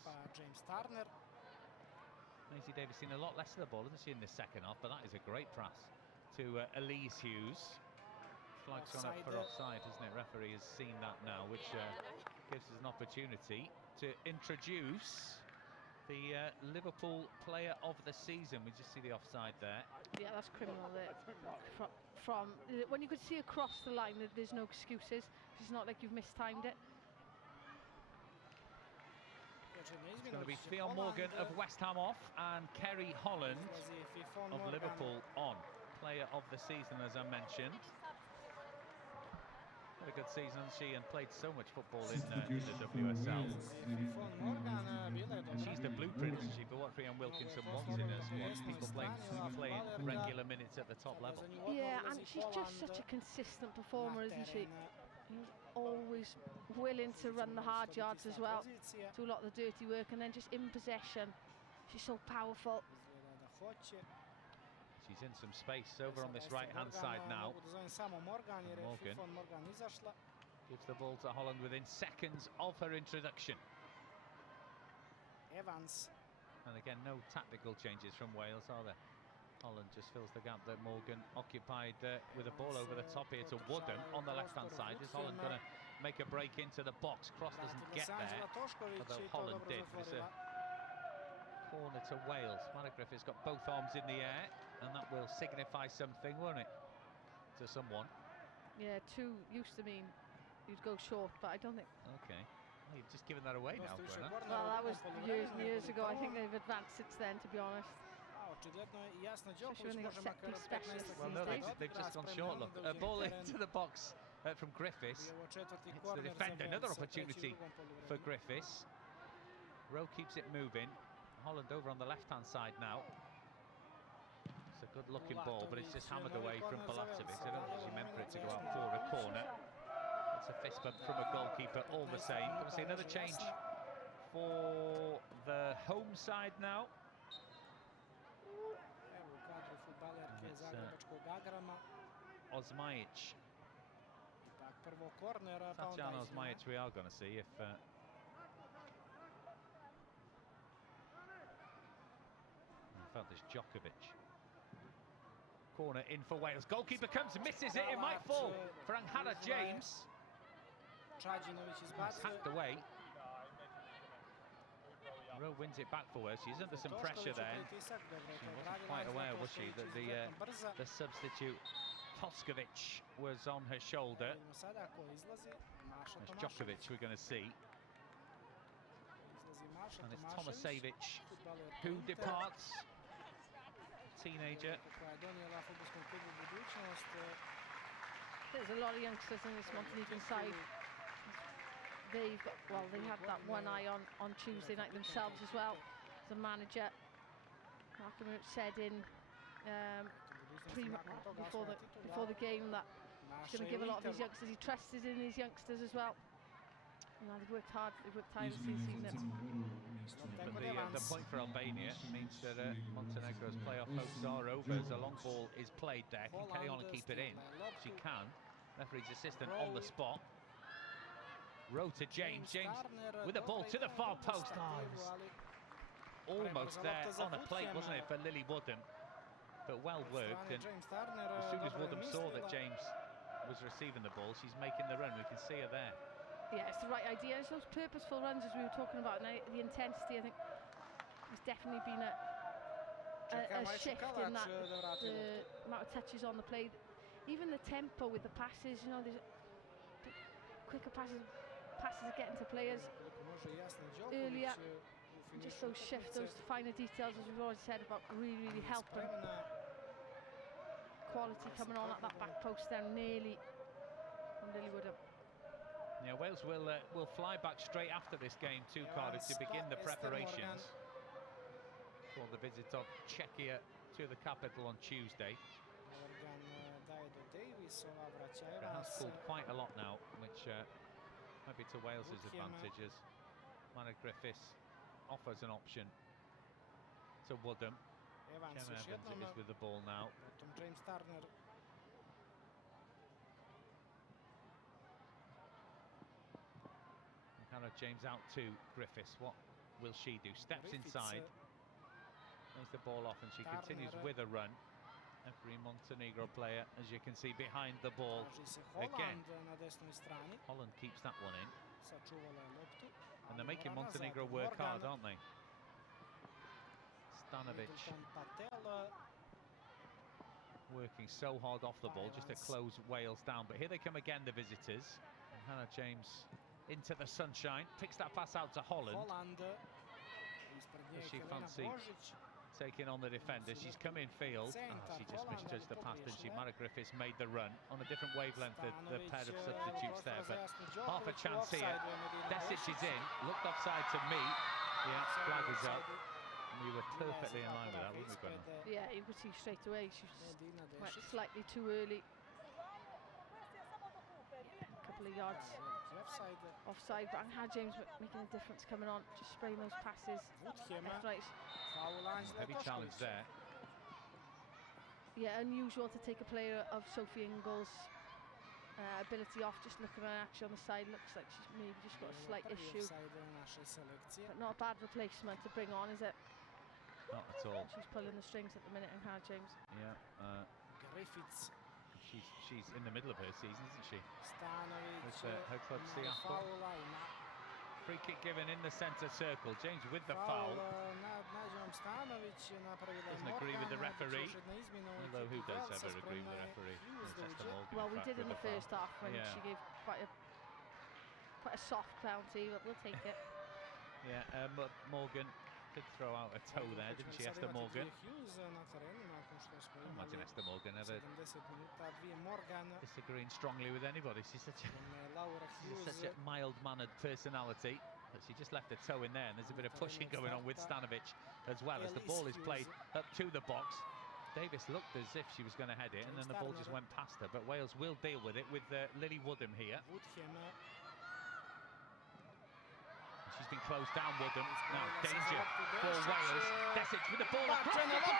Maisie Davis seen a lot less of the ball, hasn't she, in the second half, but that is a great pass to Elise Hughes. Flag's gone up for offside, hasn't it? Referee has seen that now, which gives us an opportunity to introduce the Liverpool player of the season. We just see the offside there. Yeah, that's criminal there. From when you could see across the line, there's no excuses. It's not like you've mistimed it. It's going to be Theo Morgan of West Ham off and Kerry Holland of Liverpool on. Player of the season, as I mentioned. Had a good season, hasn't she, and played so much football in the WSL. She's the blueprint, isn't she, for what Rhian Wilkinson wants in her squad. People playing regular minutes at the top level. Yeah, and she's just such a consistent performer, isn't she? Always willing to run the hard yards as well, do a lot of the dirty work, and then just in possession, she's so powerful. She's in some space over on this right-hand side now. Morgan gives the ball to Holland within seconds of her introduction. Evans. And again, no tactical changes from Wales, are there? Holland just fills the gap that Morgan occupied with a ball over the top here to Woodham on the left-hand side. Is Holland going to make a break into the box? Cross doesn't get there, although Holland did. But it's a corner to Wales. Mara Griffiths got both arms in the air, and that will signify something, won't it, to someone? Yeah, 2 used to mean you'd go short, but I don't think. Okay, well, you've just given that away now, Brenna. Well, that was years and years ago. I think they've advanced since then, to be honest. Especially when they got set-piece specialists well, no, they've just gone short. Look, a ball into the box from Griffiths. It's the defender. Another opportunity for Griffiths. Rowe keeps it moving. Holland over on the left-hand side now. It's a good-looking ball, but it's just hammered away from Bulatovic. I don't think she meant for it to go out for a corner. It's a fist bump from a goalkeeper, all the same. Can we see another change for the home side now? 𝐁𝐫𝐚𝐳𝐢𝐥. Cadjenovic 𝐁𝐫𝐚𝐳𝐢𝐥 we are going to see if in fact there's Djokovic. Corner in for Wales. Goalkeeper comes, misses it. It might fall for 𝐁𝐫𝐚𝐳𝐢𝐥. James. It's hacked away. Rowe wins it back for her. She's under some pressure there. She wasn't quite aware, was she, that the substitute Toskovic was on her shoulder. It's Djokovic we're going to see. And it's Tomasevic who departs. Teenager. There's a lot of youngsters in this Montenegro side. They've got, well, they had that one eye on Tuesday night themselves as well. The manager said in before the game that He's going to give a lot of his youngsters. He trusts in his youngsters as well. You know, they've worked hard. They've worked tirelessly this evening. But the point for Albania means that Montenegro's playoff hopes are over as a long ball is played there. Can Cain H keep it in? She can. Referee's assistant on the spot. Rowe to James. James with the ball to the far post. Oh, it was almost there on a plate, wasn't it, for Lily Woodham? But well worked. And as soon as Woodham saw that James was receiving the ball, she's making the run. We can see her there. Yeah, it's the right idea. It's those purposeful runs as we were talking about, and the intensity. I think there's definitely been a shift in that, the amount of touches on the play, even the tempo with the passes. You know, there's quicker passes are getting to players earlier. Just those shifts, those finer details, as we've already said, about really helping. Quality coming on at that back post there, nearly from Lily Woodham. Yeah, Wales will fly back straight after this game to Cardiff to begin the preparations for the visit of Czechia to the capital on Tuesday. It has cooled quite a lot now, which might be to Wales's advantage as Griffiths offers an option to Woodham. Evans is with the ball now. James out to Griffiths. What will she do? Steps inside. Lays the ball off and she continues with a run. Every Montenegro player, as you can see, behind the ball again. Holland keeps that one in. And they're making Montenegro work hard, aren't they? Stanovic working so hard off the ball just to close Wales down. But here they come again, the visitors. And Hannah James into the sunshine, picks that pass out to Holland. Does she fancy taking on the defender? She's come in field. Oh, she just misjudged the pass, didn't she? Griffiths made the run on a different wavelength, the pair of substitutes there, but half a chance here. Desic is in, looked offside to me. Yeah, flag is up. We were perfectly in line with that, weren't we, Gwenna? Yeah, you could see straight away she went slightly too early. A couple of yards offside, but James making a difference coming on, just spraying those passes left, right. Heavy challenge there. Yeah, unusual to take a player of Sophie Ingle's ability off. Just looking at her action on the side, looks like she's maybe just got a slight issue, but not a bad replacement to bring on, is it? Not at all. She's pulling the strings at the minute, and James. Yeah. Griffiths. She's in the middle of her season, isn't she? With her club Seattle. Free kick given in the centre circle. James with the foul. Doesn't agree with the referee. Although who does ever agree with the referee? Well, we did in the first half when she gave quite a soft penalty, but we'll take it. Yeah, Morgan did throw out a toe there, didn't she, Esther Morgan? Imagine Esther Morgan ever disagreeing strongly with anybody. She's such a mild-mannered personality, but she just left her toe in there, and there's a bit of pushing going on with Stanovic as well as the ball is played up to the box. Davis looked as if she was going to head it, and then the ball just went past her, but Wales will deal with it with Lily Woodham here. She's been closed down, Woodham. Now danger for Wales. Desic with the ball across the box.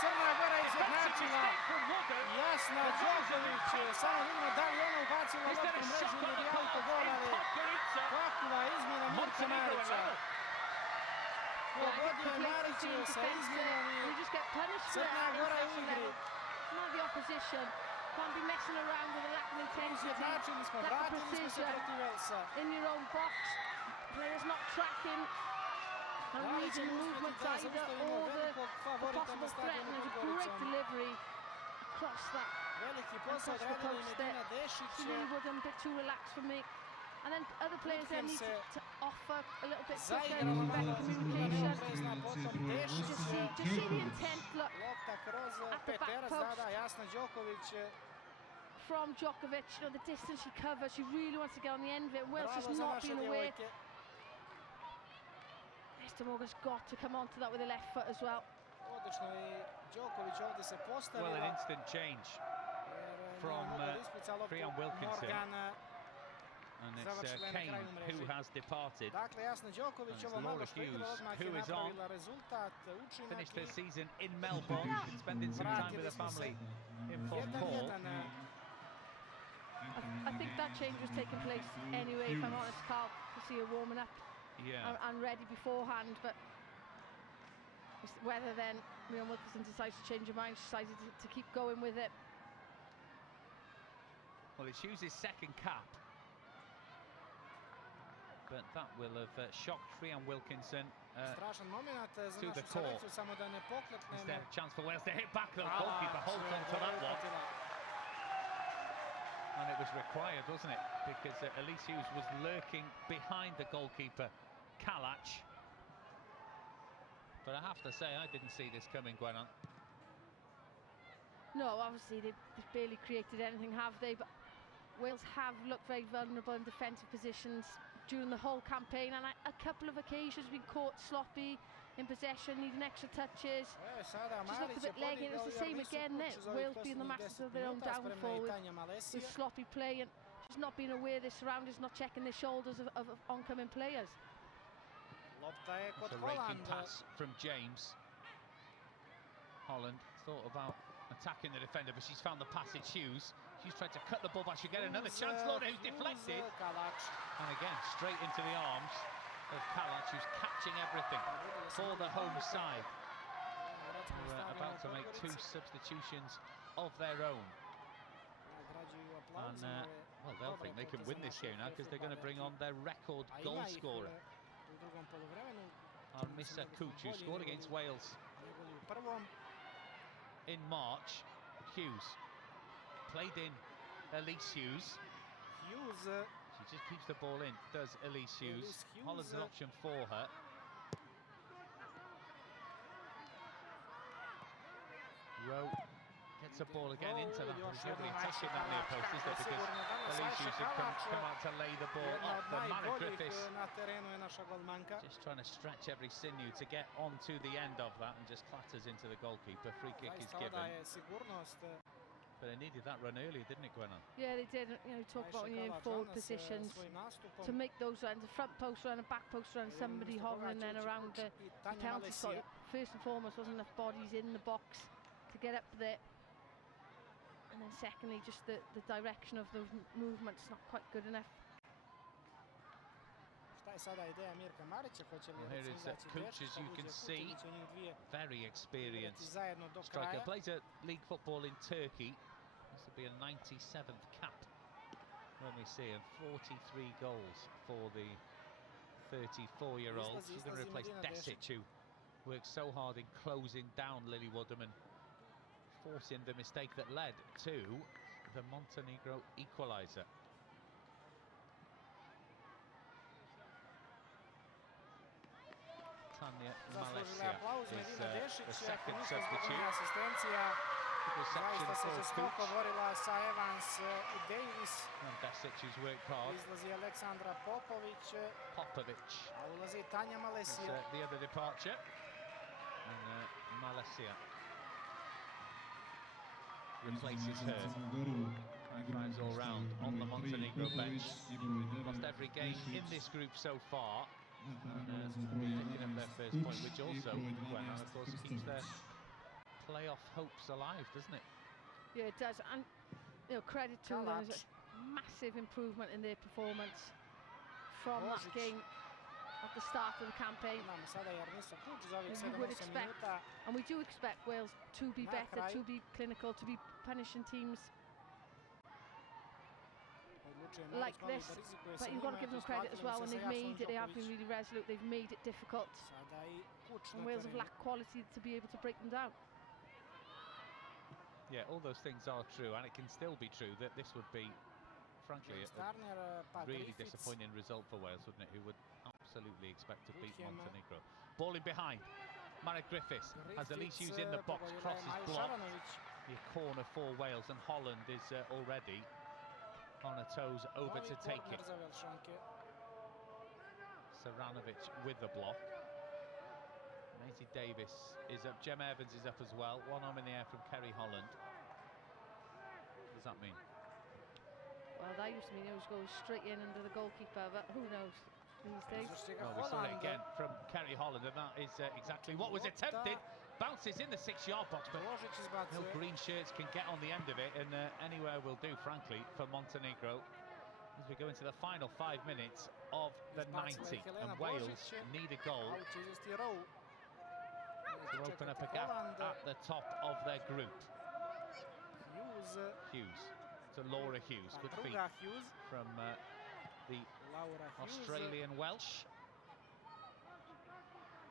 Crna Gora izjednačila. Jasna, Djokovic, samo vidimo da li ona ubacila loptu mrežu ili je autogol, ali kakva izmjena Mirka Marića. Pogodio je Marić sa izmjenom i Crna Gora je u igri. Can't be messing around with a lack of intensity, lack of precision in your own box. Players not tracking and reading movements either, or the possible threat. And there's a great delivery across the post there. Really Woodham, a bit too relaxed for me. And then other players there need to offer a little bit quicker, better communication. Just see the intent, look, at the back post. From Djokovic, you know, the distance she covers, she really wants to get on the end of it. Wales just not being aware. Esther Morgan's got to come onto that with the left foot as well. Odlično i Djokovic ovdje se postavila. Well, an instant change from Frian Wilkinson. And it's Cain who has departed. Dakle, jasno, Djokovic ovo malo što igra odmah je napravila rezultat, učinak. Finished her season in Melbourne, spending some time with her family in Paul. I think that change was taking place anyway, if I'm honest, Carl, to see her warming up and ready beforehand, but whether then Wilkinson decides to change her mind, she decided to keep going with it. Well, it's Hughes' second cap, but that will have shocked Frian Wilkinson Strašan moment za to the našu core. selekciju, samo da ne pokleknemo. Is there a chance for Wales to hit back? The goalkeeper holds on to that one. And it was required, wasn't it? Because Elise Hughes was lurking behind the goalkeeper, Kalac. But I have to say, I didn't see this coming, Gwenan. No, obviously they've barely created anything, have they? But Wales have looked very vulnerable in defensive positions during the whole campaign, and a couple of occasions been caught sloppy in possession, needing extra touches. Just looked a bit leggy, and it's the same again there. Wales being the masters of their own downfall with sloppy play and just not being aware of their surroundings, not checking their shoulders of oncoming players. It's a raking pass from James. Holland thought about attacking the defender, but she's found the pass. It's Hughes. She's tried to cut the ball back. She'll get another chance. Lord, who's deflected. And again, straight into the arms of Kalac, who's catching everything for the home side. We're about to make two substitutions of their own. And, well, they'll think they can win this game now because they're going to bring on their record goal scorer. 𝐼𝐨𝐬𝐿, who scored against Wales in March. Hughes played in Elise Hughes. She just keeps the ball in, does Elise Hughes. Holland's an option for her. Rowe gets the ball again into that. He's really attacking that near post, isn't it? Because Elise Hughes had come out to lay the ball off. The man of Griffiths just trying to stretch every sinew to get onto the end of that and just clatters into the goalkeeper. Free kick is given. But they needed that run earlier, didn't it, Gwenan? Yeah, they did. You know, talk about when you're in forward positions to make those runs, a front post run, a back post run, somebody hovering then around the penalty spot. First and foremost, wasn't enough bodies in the box to get up there. And then secondly, just the direction of those movements not quite good enough. Here is Kuc, as you can see, very experienced striker. Plays at league football in Turkey. This will be a 97th cap when we see him. 43 goals for the 34-year-old. She's going to replace Desic, who worked so hard in closing down Lily Woodham and forcing the mistake that led to the Montenegro equaliser. Malesija is the second substitute. Zaista se žestoko borila sa Evans i Davies. And Desic, who's worked hard. Izlazi Aleksandra Popovic. A ulazi Tanja Malesija. The other departure. And Malesija replaces her. Drives all round on the Montenegro bench. Lost every game in this group so far. Picking up their first point, which also, well, of course, keeps their playoff hopes alive, doesn't it? Yeah, it does. And you know, credit to them. There's a massive improvement in their performance from that game at the start of the campaign. You would expect, and we do expect Wales to be better, to be clinical, to be punishing teams like this, but you've got to give them credit as well when they've made it. They have been really resolute, they've made it difficult, and Wales have lacked quality to be able to break them down. Yeah, all those things are true, and it can still be true that this would be, frankly, a really disappointing result for Wales, wouldn't it? Who would absolutely expect to beat Montenegro. Ball in behind. Griffiths has Elise Hughes in the box, crosses blocked. The corner for Wales, and Holland is already on her toes over to take it. Saranovic with the block. Maisie Davis is up. Jem Evans is up as well. One arm in the air from Kerry Holland. What does that mean? Well, that used to mean it was going straight in under the goalkeeper, but who knows these days. Well, we saw it again from Kerry Holland, and that is exactly what was attempted. Bounces in the 6-yard box, but no green shirts can get on the end of it, and anywhere will do, frankly, for Montenegro. As we go into the final 5 minutes of the 90, and Wales need a goal to open up a gap at the top of their group. Hughes to Laura Hughes. Good feet from the Australian Welsh.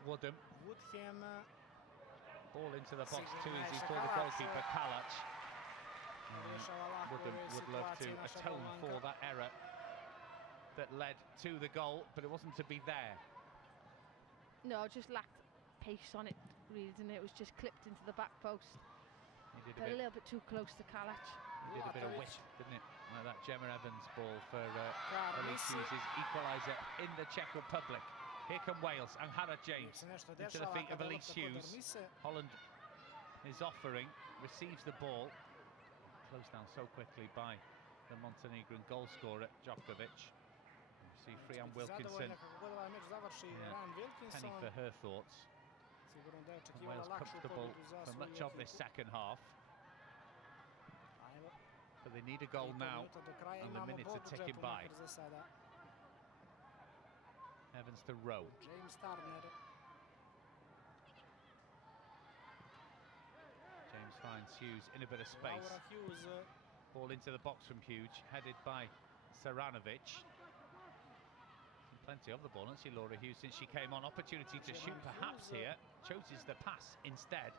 Woodham. Ball into the box, too easy for the goalkeeper, Kalac. Woodham would love to atone for that error that led to the goal, but it wasn't to be there. No, just lacked pace on it, really, didn't it? It was just clipped into the back post. He did a little bit too close to Kalac. He did a bit of whip, didn't it? Like that Gemma Evans ball for Elise Hughes' equaliser in the Czech Republic. Here come Wales and Hannah James into the feet of Elise Hughes. Holland is offering, receives the ball. Closed down so quickly by the Montenegrin goal scorer, Djokovic. You see Frian Wilkinson. Penny for her thoughts. And Wales comfortable for much of this second half. But they need a goal now, and the minutes are ticking by. Evans to Rowe. James finds Hughes in a bit of space. Ball into the box from Hughes, headed by Saranovic. Plenty of the ball, hasn't she, Laura Hughes, since she came on. Opportunity to shoot perhaps here. Chooses the pass instead.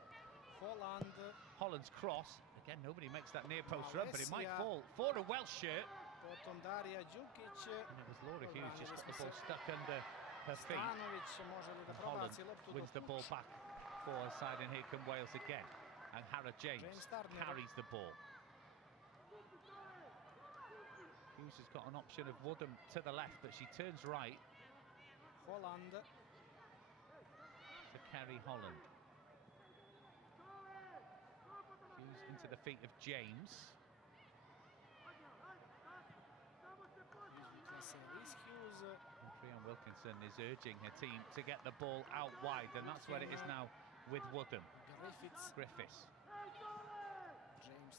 Holland's cross. Again, nobody makes that near post run, but it might fall for a Welsh shirt. And it was Laura Hughes just got the ball stuck under her feet. And Holland wins the ball back for her side, and here come Wales again. And Hannah James carries the ball. Hughes has got an option of Woodham to the left, but she turns right. To carry Holland. Hughes into the feet of James. And Frian Wilkinson is urging her team to get the ball out wide, and that's where it is now with Woodham. Griffiths.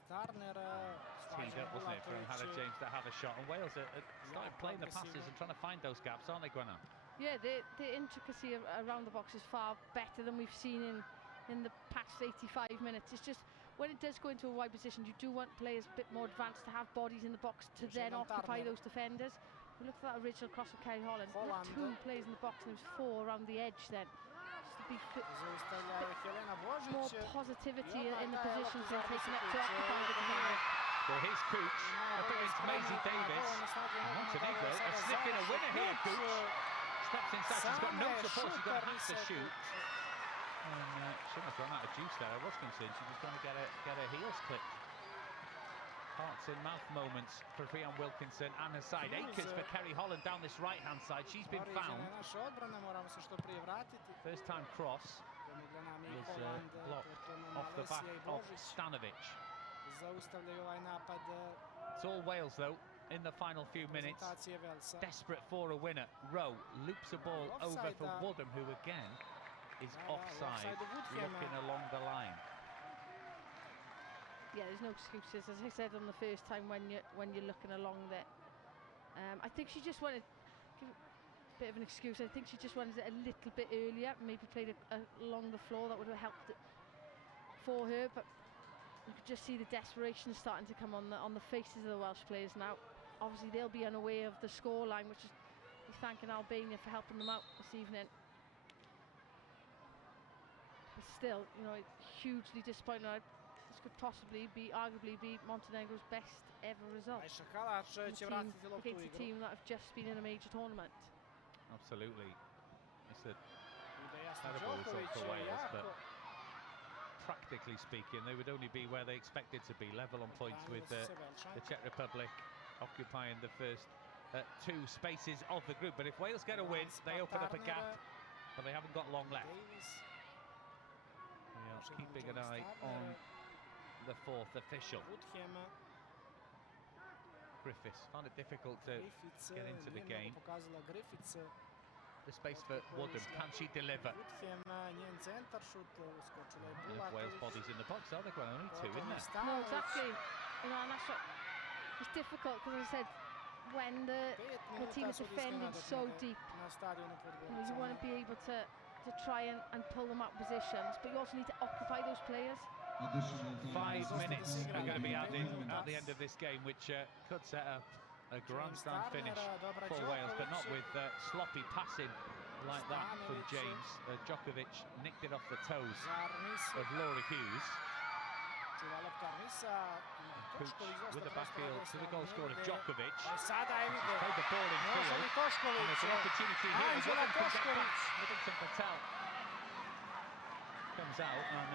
Teed up, wasn't it, from Hannah James to have a shot, and Wales are started playing the passes and trying to find those gaps, aren't they, Gwenna? Yeah, the intricacy around the box is far better than we've seen in the past 85 minutes. It's just when it does go into a wide position, you do want players a bit more advanced to have bodies in the box to then occupy those defenders. We look at that original cross of Kerry Holland. There were 2 players in the box, and there was 4 around the edge then. Just to be more positivity in the positions and taking it to occupy the defender. Well, here's Kuc up against Maisie Davis. Montenegro are sniffing a winner here, Kuc. Steps inside, she's got no support, she's got half to shoot. And shouldn't have run out of juice there. I was concerned she was going to get her heels clipped. Hearts in mouth moments for Frian Wilkinson and her side. Acres for Kerry Holland down this right-hand side. She's been found. First time cross was blocked off the back of Stanovic. It's all Wales, though, in the final few minutes. Desperate for a winner. Rowe loops a ball over for Woodham, who again is offside, looking along the line. Yeah, there's no excuses, as I said on the first time when you're looking along there. I think she just wanted to give a bit of an excuse. I think she just wanted it a little bit earlier, maybe played it along the floor. That would have helped it for her, but you could just see the desperation starting to come on the faces of the Welsh players now. Obviously, they'll be unaware of the scoreline, which is thanking Albania for helping them out this evening. But still, you know, hugely disappointing. This could possibly arguably be Montenegro's best ever result against a team that have just been in a major tournament. Absolutely. It's a terrible result for Wales, but practically speaking, they would only be where they expected to be, level on points with the Czech Republic occupying the first 2 spaces of the group. But if Wales get a win, they open up a gap, but they haven't got long left. keeping an eye on the fourth official. Woodham, Griffiths found it difficult to Griffiths, get into the game. pokazala Griffiths. The space for Woodham. Can she deliver? Woodham, njen centar šut, uskočila je Enough Wales Bulatovic. bodies in the box, are there? Well, only two, isn't there? No, exactly. You know, and that's what, it's difficult because I said when the team is defending so deep, you want to be able to try and pull them out positions, but you also need to occupy those players. 5 minutes are going to be added at the end of this game, which could set up a grandstand finish for Wales, but not with sloppy passing like that from James. Djokovic nicked it off the toes of Laura Hughes. Kuc with the backfield to the goal scorer Djokovic. Played the ball in field. And there's an opportunity here. Woodham can get back. Middleton-Patel comes out and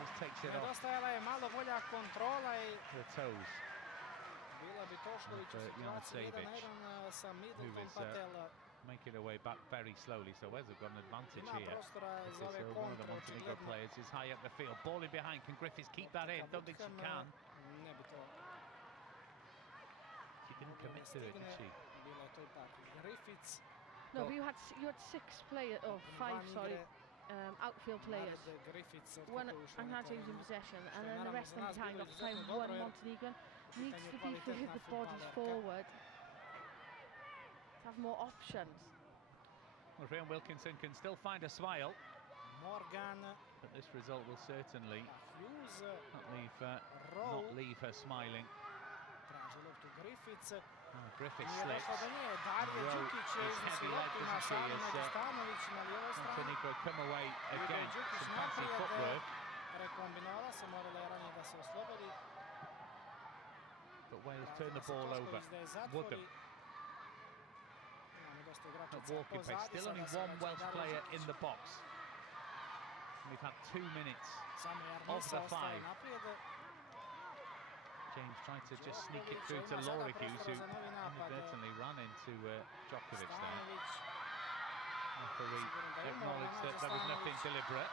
just takes it off Nedostajala je malo bolja kontrola i the toes. bila bi Tosković u situaciji 1 na 1 sa Middleton-Patel. Making her way back very slowly, so Wales have got an advantage Ima here. prostora za ove One of the kontre, Montenegro očigledno. players is high up the field. Ball in behind. Can Griffiths keep that in? Don't think she can. Ne bi to She didn't commit to it, did she? Bila je to ipak Griffiths. No, but you had 6 players, or 5, sorry, outfield players. Nared Griffiths od One kako je ušao na Anhađe terenu. in possession, Što and je then the naravno rest za of nas them behind bilo off time. izuzetno dobro, One jer Montenegro needs to be kvalitetna with the bodies fudbalerka. forward to have more options. Well, Rhian Wilkinson can still find a smile, Morgan, but this result will certainly Hughes, not leave her smiling. traži loptu Griffiths. Griffiths Nije slips. došlo do nje, Darija Rowe Djukić is iznosi heavy loptu leg, na doesn't she, Saranovic, as, Stanović na lijevoj strani. Montenegro come away again. Djukić Some fancy naprijed, footwork, prekombinovala se, morala je ranije da se oslobodi. but Wales turn the ball over. Tosković da je zatvori. Woodham Imamo dosta at igračica walking pace. pozadi, Still only sada se one vraća Welsh Darija player Djukić. in the box. We've had 2 minutes. Samo of Jarmisa the ostaje 5. naprijed. James tried to just sneak it through to Laura Hughes, who inadvertently ran into Djokovic there. Stanović. Referee acknowledged that there was nothing deliberate.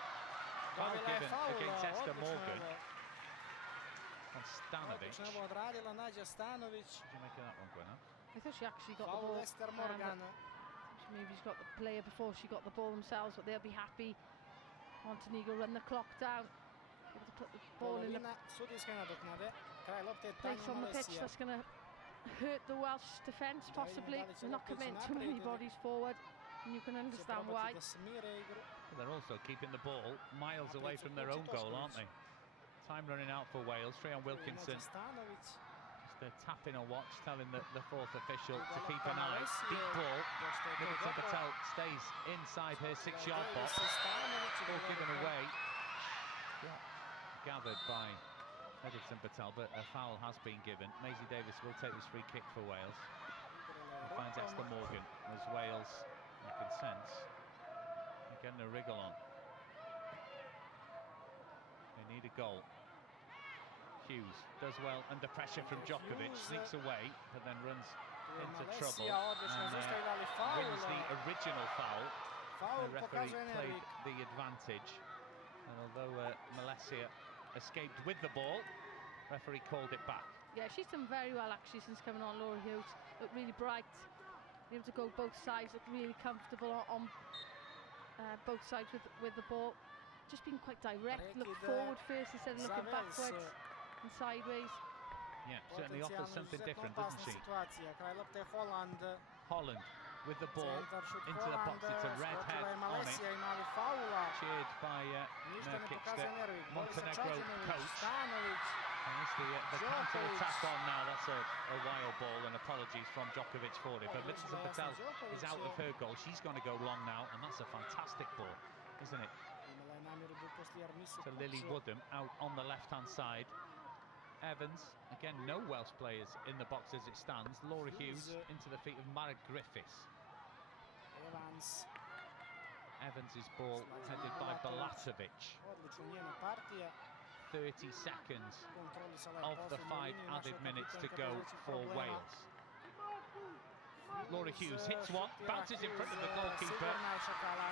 Foul Dobila je given faul, against Esther odlično Morgan je on Stanovic. odlično je odradila Nađa Stanović. Did you make of that one, Gwenna? I thought she actually got the Foul ball. Esther Morgan. Maybe she's got the player before she got the ball themselves, but they'll be happy. Montenegro run the clock down. Able to put the ball in the Polovina sudijske nadoknade. Kraj lopte place Tanja on the pitch Malesija. that's going to hurt the Welsh defence, possibly. They're not committing too many bodies forward, and you can Će understand probati why. da smire igru. They're also keeping the ball miles away from their own goal, aren't they? Time running out for Wales. Rhian Wilkinson Nađa Stanović. just tapping a watch, telling the fourth official to keep an eye. Deep ball. Pošto je to dobro. Middleton-Patel stays inside her 6-yard box. Davies Stanović i Ball given govorka. away. Shot gathered by Middleton-Patel, but a foul has been given. Maisie Davis will take this free kick for Wales. And finds Esther Morgan as Wales, you can sense, are getting a wriggle on. They need a goal. Hughes does well under pressure from Djokovic, sneaks away, but then runs into trouble Malesija odlično and zaustavljali wins the faul. original foul. Faul The referee pokazuje played nervik. the advantage, and although Malesija escaped with the ball, referee called it back. Yeah, she's done very well actually since coming on. Laura Hughes looked really bright, able to go both sides, looked really comfortable on both sides with the ball. Just being quite direct, look Prekid forward first instead of looking za Wales. backwards and sideways. Yeah, certainly offers something Potencijalno different, izuzetno doesn't she? opasna situacija. Kraj lopte Holland. Holland with the ball Centar šut into the box. Holland. It's a red head Skočila je on it, Malesija, imali faula. cheered by Ništa ne Nurkic, pokazuje the nervik. Montenegro Cadjenovic, coach. Stanović. And it's the Djokovic. counter-attack on now. That's a wild ball, and apologies from Djokovic for it. But Middleton-Patel is out of her goal. She's going to go long now, and that's a fantastic ball, isn't it? Imala je namjeru da poslije Jarmisa So Lily Kuc. Woodham out on the left-hand side. Evans, again, no Welsh players in the box as it stands. Laura Hughes into the feet of Mara Griffiths. Evans. Evans' ball headed by Bulatovic. Odlično njena partija. 30 seconds Kontrolisala je of the posljednju 5 liniju naša added minutes to kapitenka go bez većih for problema. Wales. Laura Hughes hits one, bounces in front of the goalkeeper,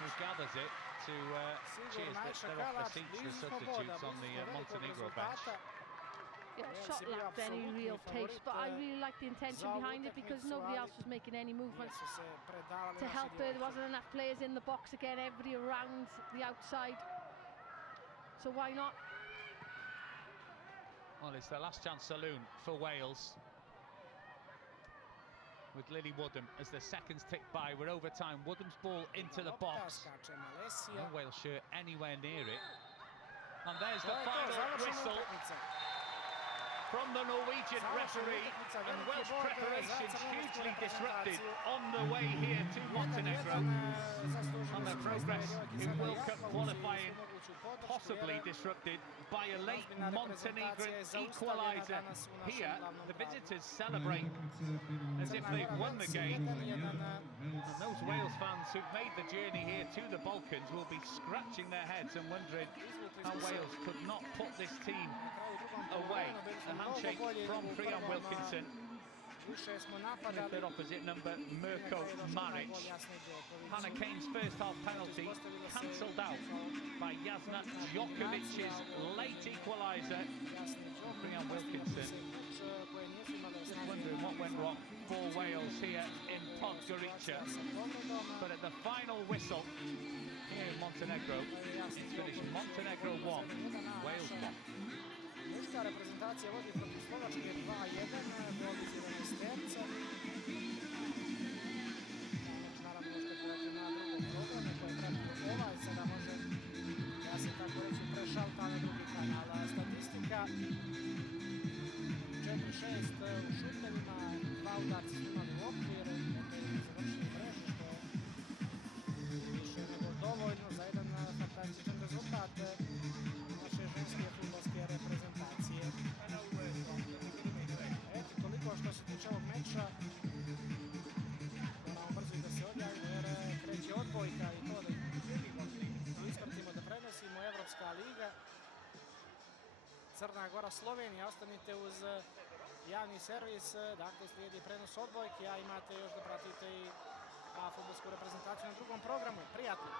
who gathers it to cheers that they're off the seats, the substitutes on the Montenegro bench. Yeah, shot lacked any real pace, but I really like the intention behind it because nobody else was making any movements to help her. There wasn't enough players in the box again, everybody around the outside. So why not? Well, it's the last chance saloon for Wales, with Lily Woodham as the seconds tick by. We're over time. Woodham's ball into the box. No Wales shirt anywhere near it. And there's the final whistle from the Norwegian referee, and Welsh preparations hugely disrupted on the way here to Montenegro, and their progress in World Cup qualifying possibly disrupted by a late Montenegrin equaliser. Here, the visitors celebrate as if they've won the game, and those Wales fans who've made the journey here to the Balkans will be scratching their heads and wondering how Wales could not put this team away. A handshake from Freon Wilkinson with their opposite number, Mirko Maric. Hannah Cain's first half penalty cancelled out by Djokovic's late equaliser. Freon Wilkinson just wondering what went wrong for Wales here in Podgorica. But at the final whistle here in Montenegro, it's finished Montenegro 1, Wales 1. Muška reprezentacija vodi protiv Slovačke 2-1, gol iz 11 terca. Naravno možete gledati na drugom programu koji je pratio ovaj, sada može, ja se tako reći, prešalta na drugi kanal. Statistika 4-6 u šutevima, 2 udarci su imali u okvir, završili mrežu, što je više nego dovoljno za jedan fantastičan rezultat naše ženske fudbalske reprezentacije. Eto, toliko što se tiče ovog meča. Moramo brzo i da se odjavimo jer kreće odbojka i to da ispratimo, da prenosimo. Evropska liga, Crna Gora, Slovenija. Ostanite uz javni servis, dakle slijedi prenos odbojke, a imate još da pratite i fudbalsku reprezentaciju na drugom programu. Prijatno!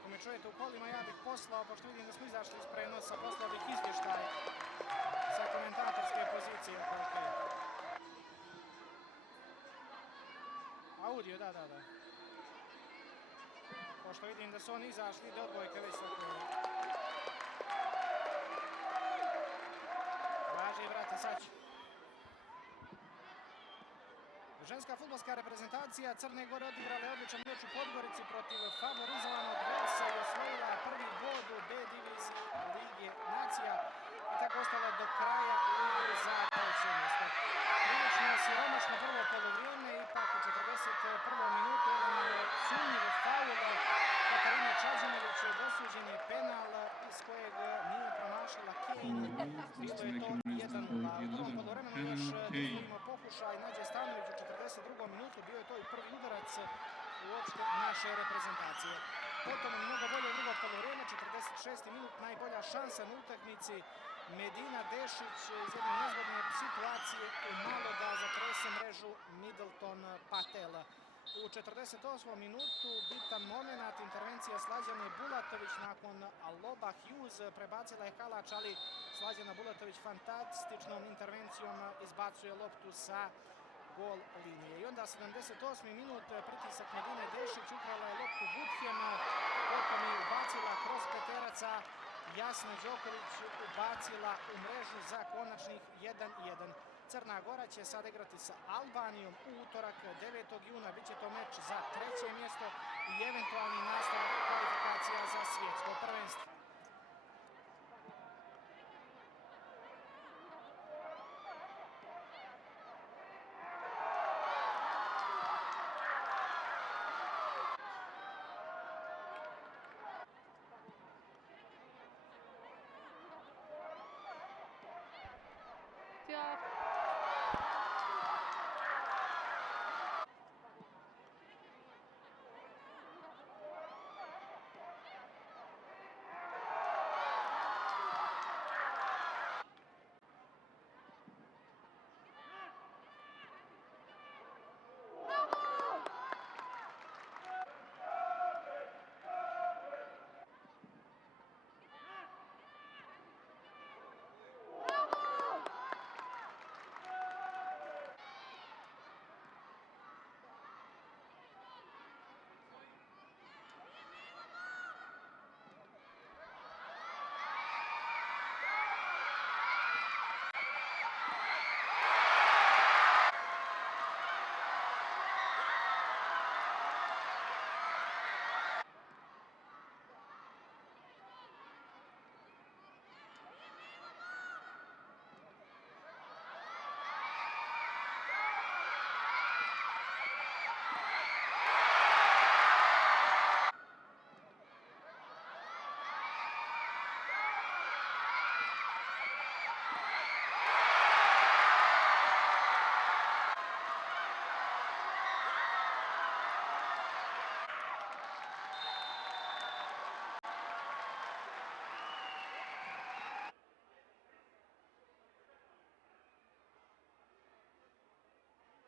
Ako me čujete u kolima, ja bih poslao, pošto vidim da smo izašli iz prenosa, poslao bih izvještaj sa komentatorske pozicije. Audio, da. Pošto vidim da su oni izašli, da odbojka već tako. Važi, brate, sad ću. Ženska fudbalska reprezentacija Crne Gore odigrala je odličan meč u Podgorici protiv favorizovanog Walesa i osvojila prvi bod u B diviziji Lige nacija i tako ostala do kraja u igri za treće mjesto. Prilično siromašno prvo polovrijeme, ipak u 41. minutu jedan sumnjiv faul Katarine Cadjenovic, dosuđen je penal iz kojeg nije promašila Cain. Bilo je to 1-0. U drugom poluvremenu još dozvolimo pokušaj Nađe Stanović u 42. minutu. Bio je to i prvi udarac uopšte naše reprezentacije. Potom mnogo bolje drugo polovrijeme, 46. minut, najbolja šansa na utakmici Medina Dešić iz jedne nezgodne situacije malo da zatrese mrežu Middleton-Patel. U 48. minutu bitan moment, intervencija Slađane Bulatović nakon loba Hughes prebacila je Kalac, ali Slađana Bulatović fantastičnom intervencijom izbacuje loptu sa gol linije. I onda 78. minut, pritisak Medine Dešić, ukrala je loptu Woodham, potom je ubacila kroz peteraca, Jasna Djokovic ubacila u mrežu za konačnih 1-1. Crna Gora će sad igrati sa Albanijom u utorak 9. juna. Biće to meč za 3. mjesto i eventualni nastavak kvalifikacija za svjetsko prvenstvo.